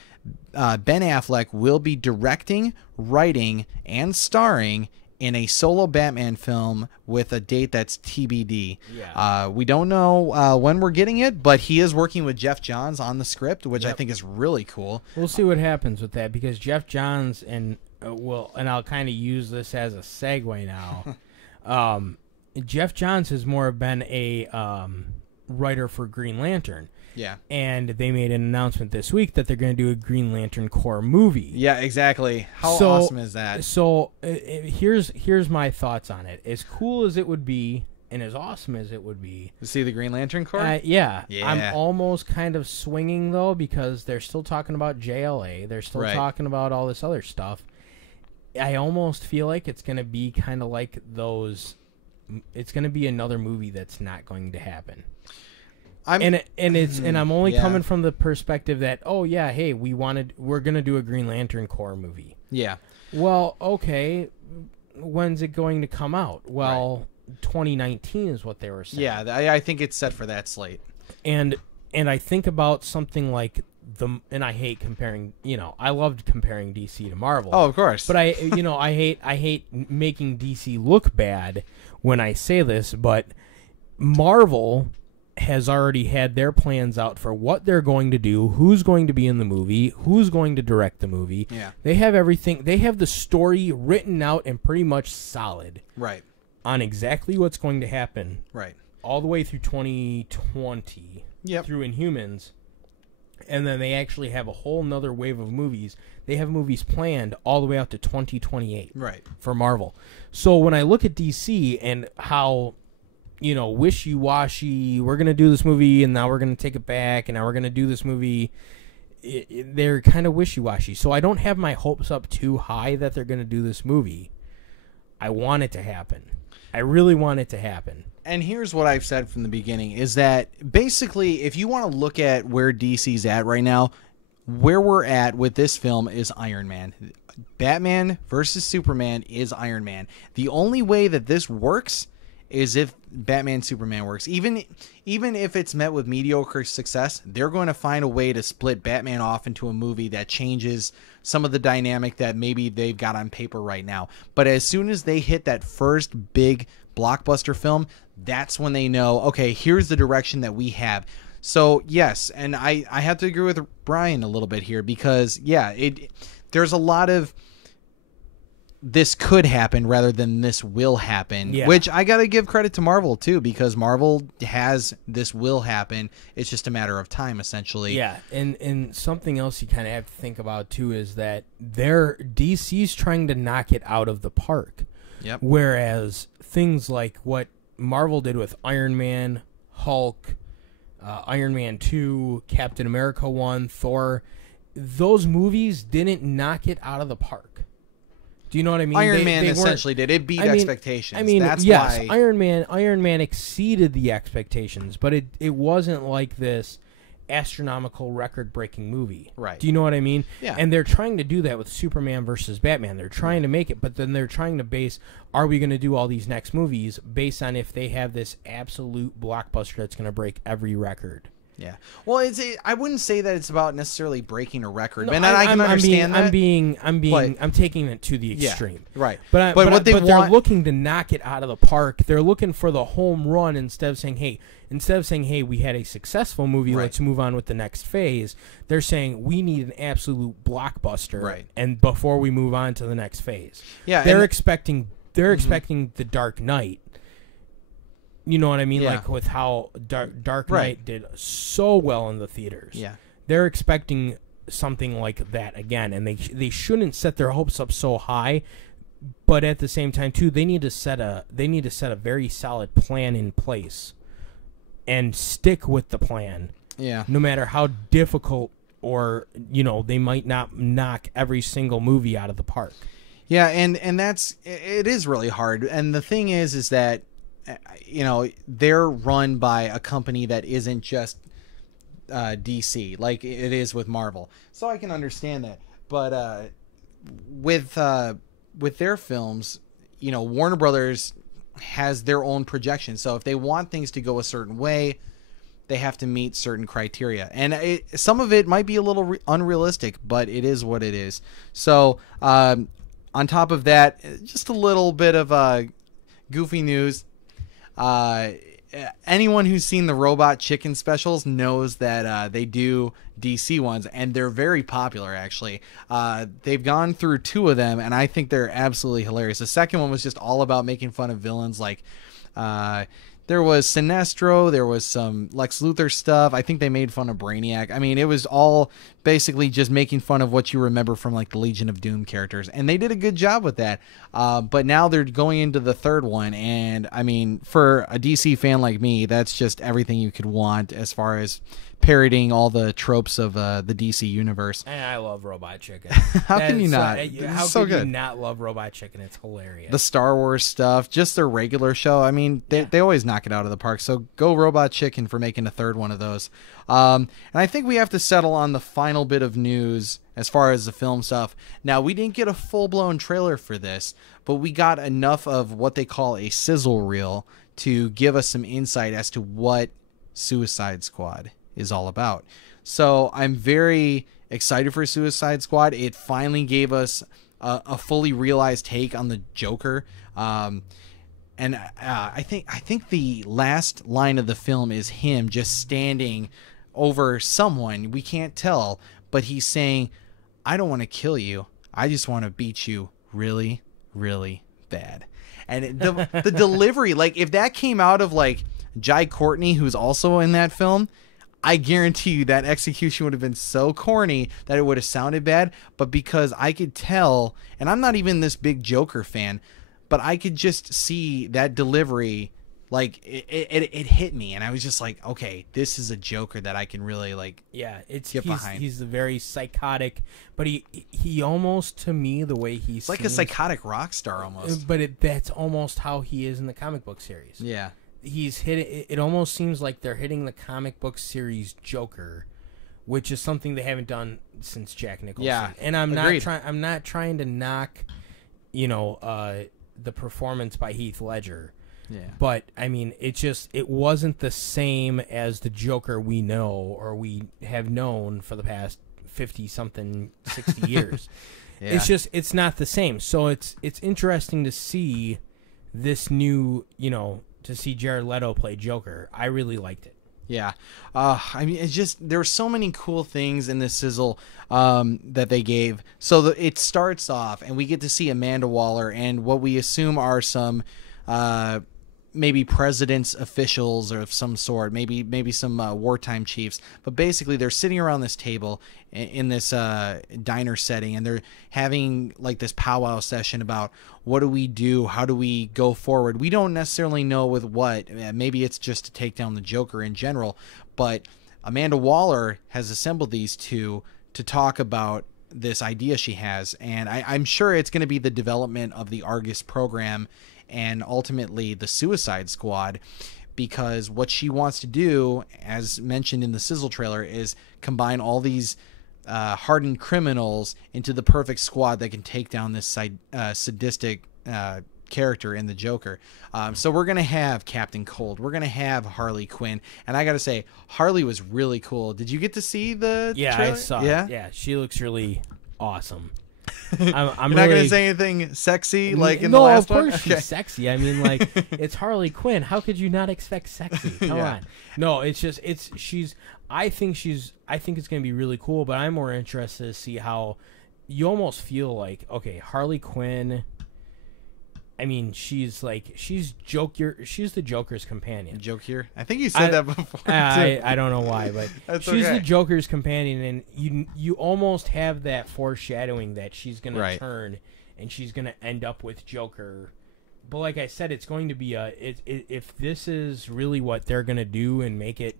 Ben Affleck will be directing, writing, and starring in a solo Batman film with a date that's TBD. Yeah. We don't know when we're getting it, but he is working with Jeff Johns on the script, which I think is really cool. We'll see what happens with that, because Jeff Johns and I'll kind of use this as a segue now. Jeff Johns has more been a writer for Green Lantern. Yeah. And they made an announcement this week that they're going to do a Green Lantern Corps movie. Yeah, exactly. How awesome is that? So here's my thoughts on it. As cool as it would be, and as awesome as it would be, to see the Green Lantern Corps? Yeah. I'm almost kind of swinging, though, because they're still talking about JLA. They're still talking about all this other stuff. I almost feel like it's going to be kind of like those. It's going to be another movie that's not going to happen. I'm only coming from the perspective that, we're gonna do a Green Lantern Corps movie. Yeah. Well, okay, when's it going to come out? Well, 2019 is what they were saying. Yeah, I think it's set for that slate. And I think about something like and I hate comparing. I loved comparing DC to Marvel. Oh, of course. But I hate making DC look bad when I say this, but Marvel has already had their plans out for what they're going to do, who's going to be in the movie, who's going to direct the movie. Yeah. They have everything. They have the story written out and pretty much solid. Right. On exactly what's going to happen. Right. All the way through 2020. Yep. Through Inhumans. And then they actually have a whole nother wave of movies. They have movies planned all the way out to 2028. Right. For Marvel. So when I look at DC and how, wishy-washy, we're going to do this movie, and now we're going to take it back, and now we're going to do this movie, they're kind of wishy-washy. So I don't have my hopes up too high that they're going to do this movie. I want it to happen. I really want it to happen. And here's what I've said from the beginning, is that basically, if you want to look at where DC's at right now, where we're at with this film is Iron Man. Batman versus Superman is Iron Man. The only way that this works is if Batman Superman works. Even if it's met with mediocre success, they're going to find a way to split Batman off into a movie that changes some of the dynamic that maybe they've got on paper right now. But as soon as they hit that first big blockbuster film, that's when they know, okay, here's the direction that we have. So yes, and I have to agree with Brian a little bit here, because there's a lot of this could happen rather than this will happen, which I got to give credit to Marvel too, because Marvel has this will happen. It's just a matter of time, essentially. Yeah. And something else you kind of have to think about too is that DC's trying to knock it out of the park. Yep. Whereas things like what Marvel did with Iron Man, Hulk, Iron Man 2, Captain America 1, Thor, those movies didn't knock it out of the park. Do you know what I mean? Iron Man essentially did. It beat expectations. That's why Iron Man exceeded the expectations, but it wasn't like this astronomical record-breaking movie. Right. Do you know what I mean? Yeah. And they're trying to do that with Superman versus Batman. They're trying to make it, but then they're trying to base, are we going to do all these next movies based on if they have this absolute blockbuster that's going to break every record? Yeah. Well, I wouldn't say that it's about necessarily breaking a record, No, and I can understand that. I'm taking it to the extreme. Right. But what they they're want, looking to knock it out of the park. They're looking for the home run instead of saying, hey, we had a successful movie, Right. let's move on with the next phase. They're saying we need an absolute blockbuster, Right. and before we move on to the next phase. Yeah, They're and- expecting The Dark Knight. You know what I mean? Yeah. Like with how Dark Right. Knight did so well in the theaters. Yeah. They're expecting something like that again, and they shouldn't set their hopes up so high. But at the same time, too, they need to set a very solid plan in place, and stick with the plan. Yeah. No matter how difficult, or they might not knock every single movie out of the park. Yeah, and it is really hard. And the thing is that they're run by a company that isn't just DC like it is with Marvel. So I can understand that. But with their films, Warner Brothers has their own projections. So if they want things to go a certain way, they have to meet certain criteria. And some of it might be a little unrealistic, but it is what it is. So on top of that, just a little bit of goofy news. Anyone who's seen the Robot Chicken specials knows that they do DC ones, and they're very popular, actually. They've gone through 2 of them, and I think they're absolutely hilarious. The second one was just all about making fun of villains. Like there was Sinestro, there was some Lex Luthor stuff. I think they made fun of Brainiac. I mean, it was all basically just making fun of what you remember from like the Legion of Doom characters, and they did a good job with that. But now they're going into the 3rd one, and I mean, for a DC fan like me, that's just everything you could want as far as parodying all the tropes of the DC universe. And I love Robot Chicken. How can you not? How so can you good. not love Robot Chicken? It's hilarious. The Star Wars stuff, just their regular show. I mean, they always knock it out of the park. So go Robot Chicken for making a 3rd one of those. And I think we have to settle on the final bit of news as far as the film stuff. Now, we didn't get a full-blown trailer for this, but we got enough of what they call a sizzle reel to give us some insight as to what Suicide Squad is all about. So I'm very excited for Suicide Squad. It finally gave us a fully realized take on the Joker. And I think the last line of the film is him just standing over someone. We can't tell, but he's saying, "I don't want to kill you. I just want to beat you really, really bad." And the delivery, like if that came out of like Jai Courtney, who's also in that film, I guarantee you that execution would have been so corny that it would have sounded bad. But because I could tell, and I'm not even this big Joker fan, but I could just see that delivery, like it hit me, and I was just like, okay, this is a Joker that I can really like. Yeah, get behind. He's a very psychotic, but he almost, to me, the way he's It's like a psychotic rock star almost. But that's almost how he is in the comic book series. Yeah. He's hit. It almost seems like they're hitting the comic book series Joker, which is something they haven't done since Jack Nicholson. Yeah, and I'm agreed. not trying to knock, the performance by Heath Ledger. Yeah. But I mean, it wasn't the same as the Joker we know or we have known for the past 50-something, 60 years. Yeah. It's not the same. So it's interesting to see this new, to see Jared Leto play Joker. I really liked it. Yeah. I mean, it's just, there were so many cool things in this sizzle that they gave. So it starts off, and we get to see Amanda Waller and what we assume are some maybe president's officials or of some sort, maybe some wartime chiefs. But basically, they're sitting around this table in this diner setting, and they're having like this powwow session about what do we do, how do we go forward. We don't necessarily know with what. Maybe it's just to take down the Joker in general, but Amanda Waller has assembled these two to talk about this idea she has, and I'm sure it's going to be the development of the Argus program and ultimately the Suicide Squad, because what she wants to do, as mentioned in the sizzle trailer, is combine all these hardened criminals into the perfect squad that can take down this sadistic character in the Joker. So we're gonna have Captain Cold. We're gonna have Harley Quinn, and I gotta say, Harley was really cool. Did you get to see the? Yeah, trailer? I saw. Yeah, it. Yeah, she looks really awesome. I'm You're not really, gonna say anything sexy like in no, the last of course one. she's sexy. I mean, like it's Harley Quinn. How could you not expect sexy? Come Yeah. on. No, it's just she's. I think it's gonna be really cool. But I'm more interested to see how you almost feel like okay, Harley Quinn. I mean, she's the Joker's companion. Joke here. I think you said that before. Too. I don't know why, but That's she's okay. the Joker's companion, and you almost have that foreshadowing that she's gonna Right. turn and she's gonna end up with Joker. But like I said, it's going to be if this is really what they're gonna do and make it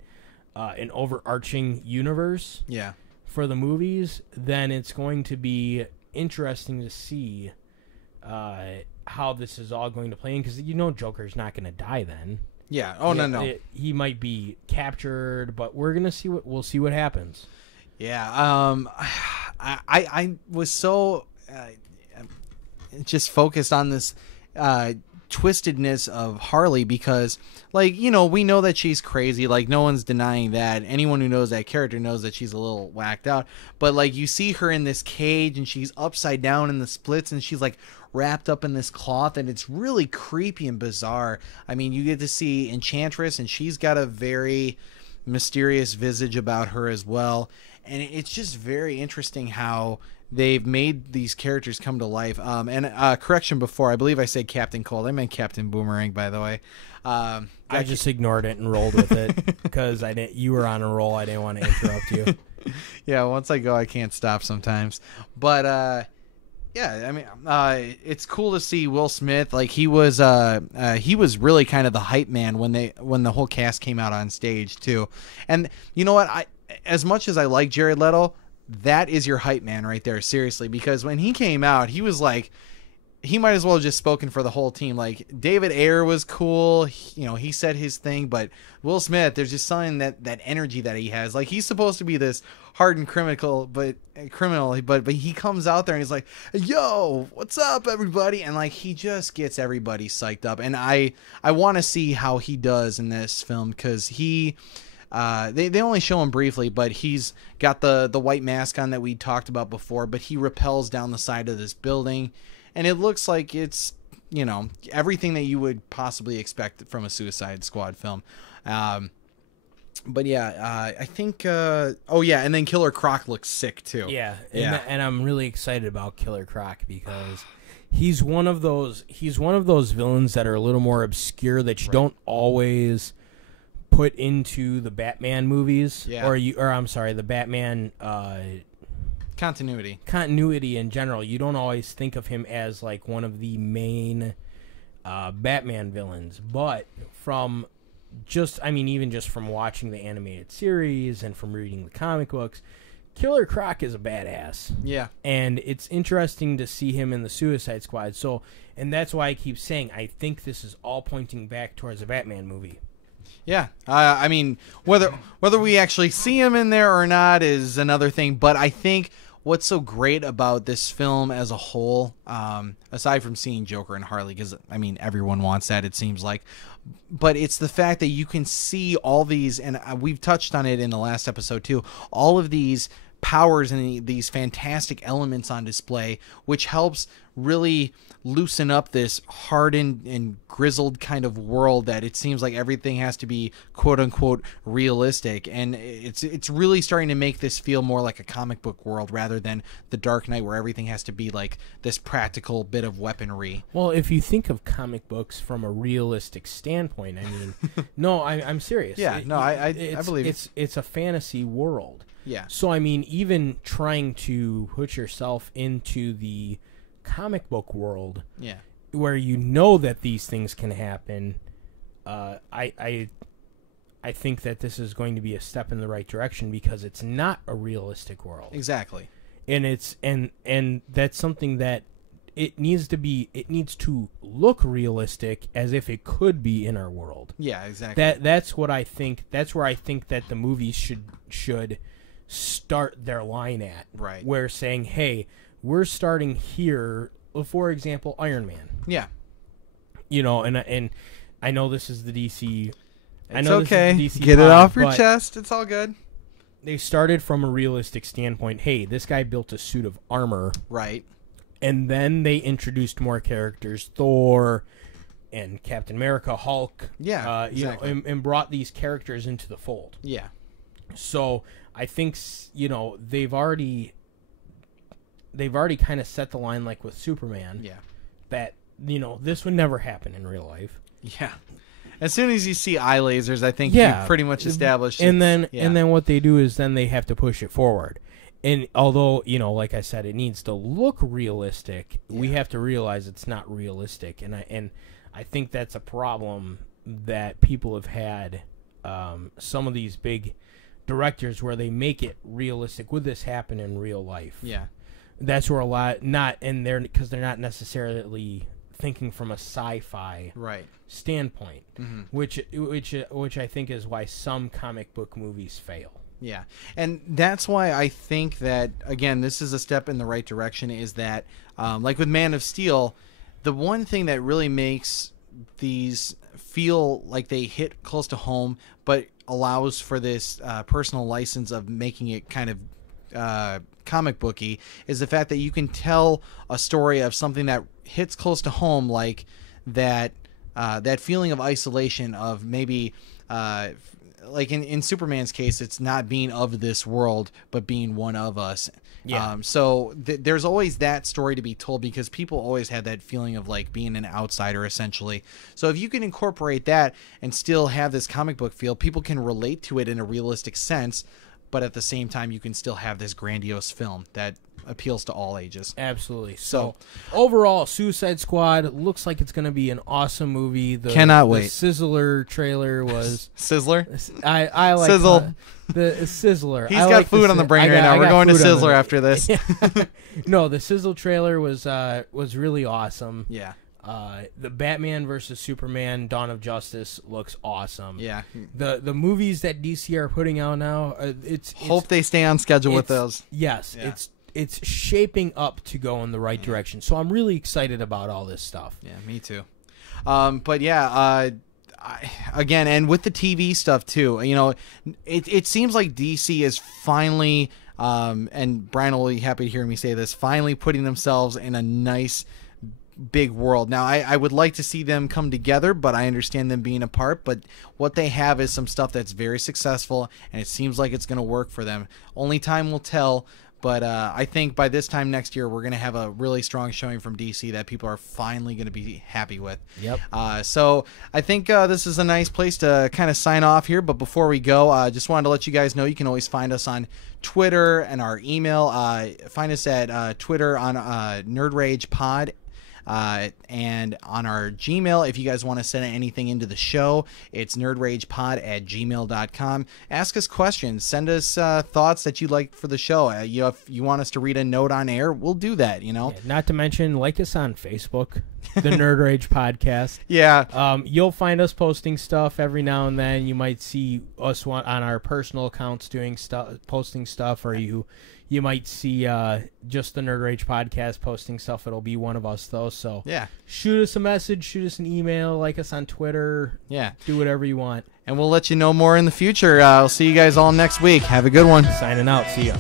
an overarching universe Yeah. for the movies, then it's going to be interesting to see how this is all going to play in, because Joker's not going to die then. Yeah. Oh no. He might be captured, but we'll see what happens. Yeah. I was so just focused on this twistedness of Harley because, like, we know that she's crazy. Like, no one's denying that. Anyone who knows that character knows that she's a little whacked out. But, like, you see her in this cage and she's upside down in the splits and she's, like, wrapped up in this cloth, and it's really creepy and bizarre. I mean, you get to see Enchantress, and she's got a very mysterious visage about her as well. And it's just very interesting how they've made these characters come to life. Correction before, I believe I said Captain Cold. I meant Captain Boomerang, by the way. I just ignored it and rolled with it because you were on a roll. I didn't want to interrupt you. Yeah, once I go, I can't stop sometimes. But yeah, I mean, it's cool to see Will Smith. Like, he was really kind of the hype man when the whole cast came out on stage too. And you know what? As much as I like Jared Leto, that is your hype man right there, seriously. Because when he came out, he was like, he might as well have just spoken for the whole team. Like, David Ayer was cool, he said his thing, but Will Smith, there's just something that energy that he has. Like, he's supposed to be this hardened criminal, but he comes out there and he's like, "Yo, what's up, everybody?" And like, he just gets everybody psyched up. And I want to see how he does in this film, because they only show him briefly, but he's got the white mask on that we talked about before, but he rappels down the side of this building, and it looks like it's, everything that you would possibly expect from a Suicide Squad film. But yeah, I think, and then Killer Croc looks sick too. Yeah. And I'm really excited about Killer Croc because he's one of those villains that are a little more obscure that you don't always put into the Batman movies, the Batman continuity in general. You don't always think of him as like one of the main Batman villains, but even just from watching the animated series and from reading the comic books, Killer Croc is a badass. Yeah. And it's interesting to see him in the Suicide Squad. So, and that's why I keep saying I think this is all pointing back towards a Batman movie. Yeah, I mean, whether we actually see him in there or not is another thing. But I think what's so great about this film as a whole, aside from seeing Joker and Harley, because I mean everyone wants that, it seems like, but it's the fact that you can see all these, and we've touched on it in the last episode too, all of these powers and these fantastic elements on display, which helps really loosen up this hardened and grizzled kind of world that it seems like everything has to be quote unquote realistic, and it's really starting to make this feel more like a comic book world rather than the Dark Knight where everything has to be like this practical bit of weaponry. Well, if you think of comic books from a realistic standpoint, I mean, no, I'm serious. Yeah, I believe it's a fantasy world. Yeah. So I mean, even trying to put yourself into the comic book world, where that these things can happen, I think that this is going to be a step in the right direction because it's not a realistic world. Exactly. And it's and that's something that it needs to look realistic as if it could be in our world. Yeah, exactly. That's what I think. That's where I think that the movies should start their line at. Right. Where saying, hey, we're starting here. For example, Iron Man. Yeah. you know, and I know this is the DC. I It's know okay. This is the DC Get it pod, off your but chest. It's all good. They started from a realistic standpoint. Hey, this guy built a suit of armor, Right. and then they introduced more characters, Thor and Captain America, Hulk. Yeah, You exactly. know, and brought these characters into the fold. Yeah. So I think, you know, they've already kind of set the line, like with Superman. Yeah. That, you know, this would never happen in real life. Yeah. As soon as you see eye lasers, I think Yeah. you pretty much established. And it's- then what they do is then they have to push it forward. And although, you know, like I said, it needs to look realistic, we have to realize it's not realistic. And I think that's a problem that people have had. Some of these big directors where they make it realistic. Would this happen in real life? Yeah. That's where a lot because they're not necessarily thinking from a sci-fi Right. standpoint, which I think is why some comic book movies fail. Yeah. And that's why I think that, again, this is a step in the right direction, is that, like with Man of Steel, the one thing that really makes these feel like they hit close to home, but allows for this personal license of making it kind of comic booky, is the fact that you can tell a story of something that hits close to home, like that feeling of isolation, of maybe like in Superman's case, it's not being of this world but being one of us. Yeah. So there's always that story to be told, because people always had that feeling of like being an outsider, essentially. So if you can incorporate that and still have this comic book feel, people can relate to it in a realistic sense, but at the same time you can still have this grandiose film that appeals to all ages. Absolutely. So overall, Suicide Squad looks like it's going to be an awesome movie. Cannot wait. The Sizzler trailer was Sizzler? I like Sizzle. the Sizzler. He's got food on the brain right now. We're going to Sizzler after this. No, the Sizzle trailer was really awesome. Yeah. The Batman versus Superman: Dawn of Justice looks awesome. Yeah. The movies that DC are putting out now, it's Hope they stay on schedule with it's- those. Yes, Yeah. it's shaping up to go in the right direction. So I'm really excited about all this stuff. Yeah, me too. But yeah, again, and with the TV stuff too, you know, it seems like DC is finally, and Brian will be happy to hear me say this, finally putting themselves in a nice big world. Now, I would like to see them come together, but I understand them being apart. But what they have is some stuff that's very successful, and it seems like it's going to work for them. Only time will tell. But I think by this time next year, we're going to have a really strong showing from DC that people are finally going to be happy with. Yep. So I think this is a nice place to kind of sign off here. But before we go, just wanted to let you guys know you can always find us on Twitter and our email. Find us at Twitter on Nerd Rage Pod. And on our Gmail, if you guys want to send anything into the show, it's nerdragepod@gmail.com. Ask us questions. Send us thoughts that you'd like for the show. If you want us to read a note on air, we'll do that, you know? Yeah, not to mention, like us on Facebook, the Nerd Rage Podcast. Yeah. You'll find us posting stuff every now and then. You might see us on our personal accounts doing stuff, posting stuff, or you might see just the Nerd Rage Podcast posting stuff. It'll be one of us, though. So Yeah. shoot us a message, shoot us an email, like us on Twitter. Yeah. Do whatever you want. And we'll let you know more in the future. I'll see you guys all next week. Have a good one. Signing out. See ya.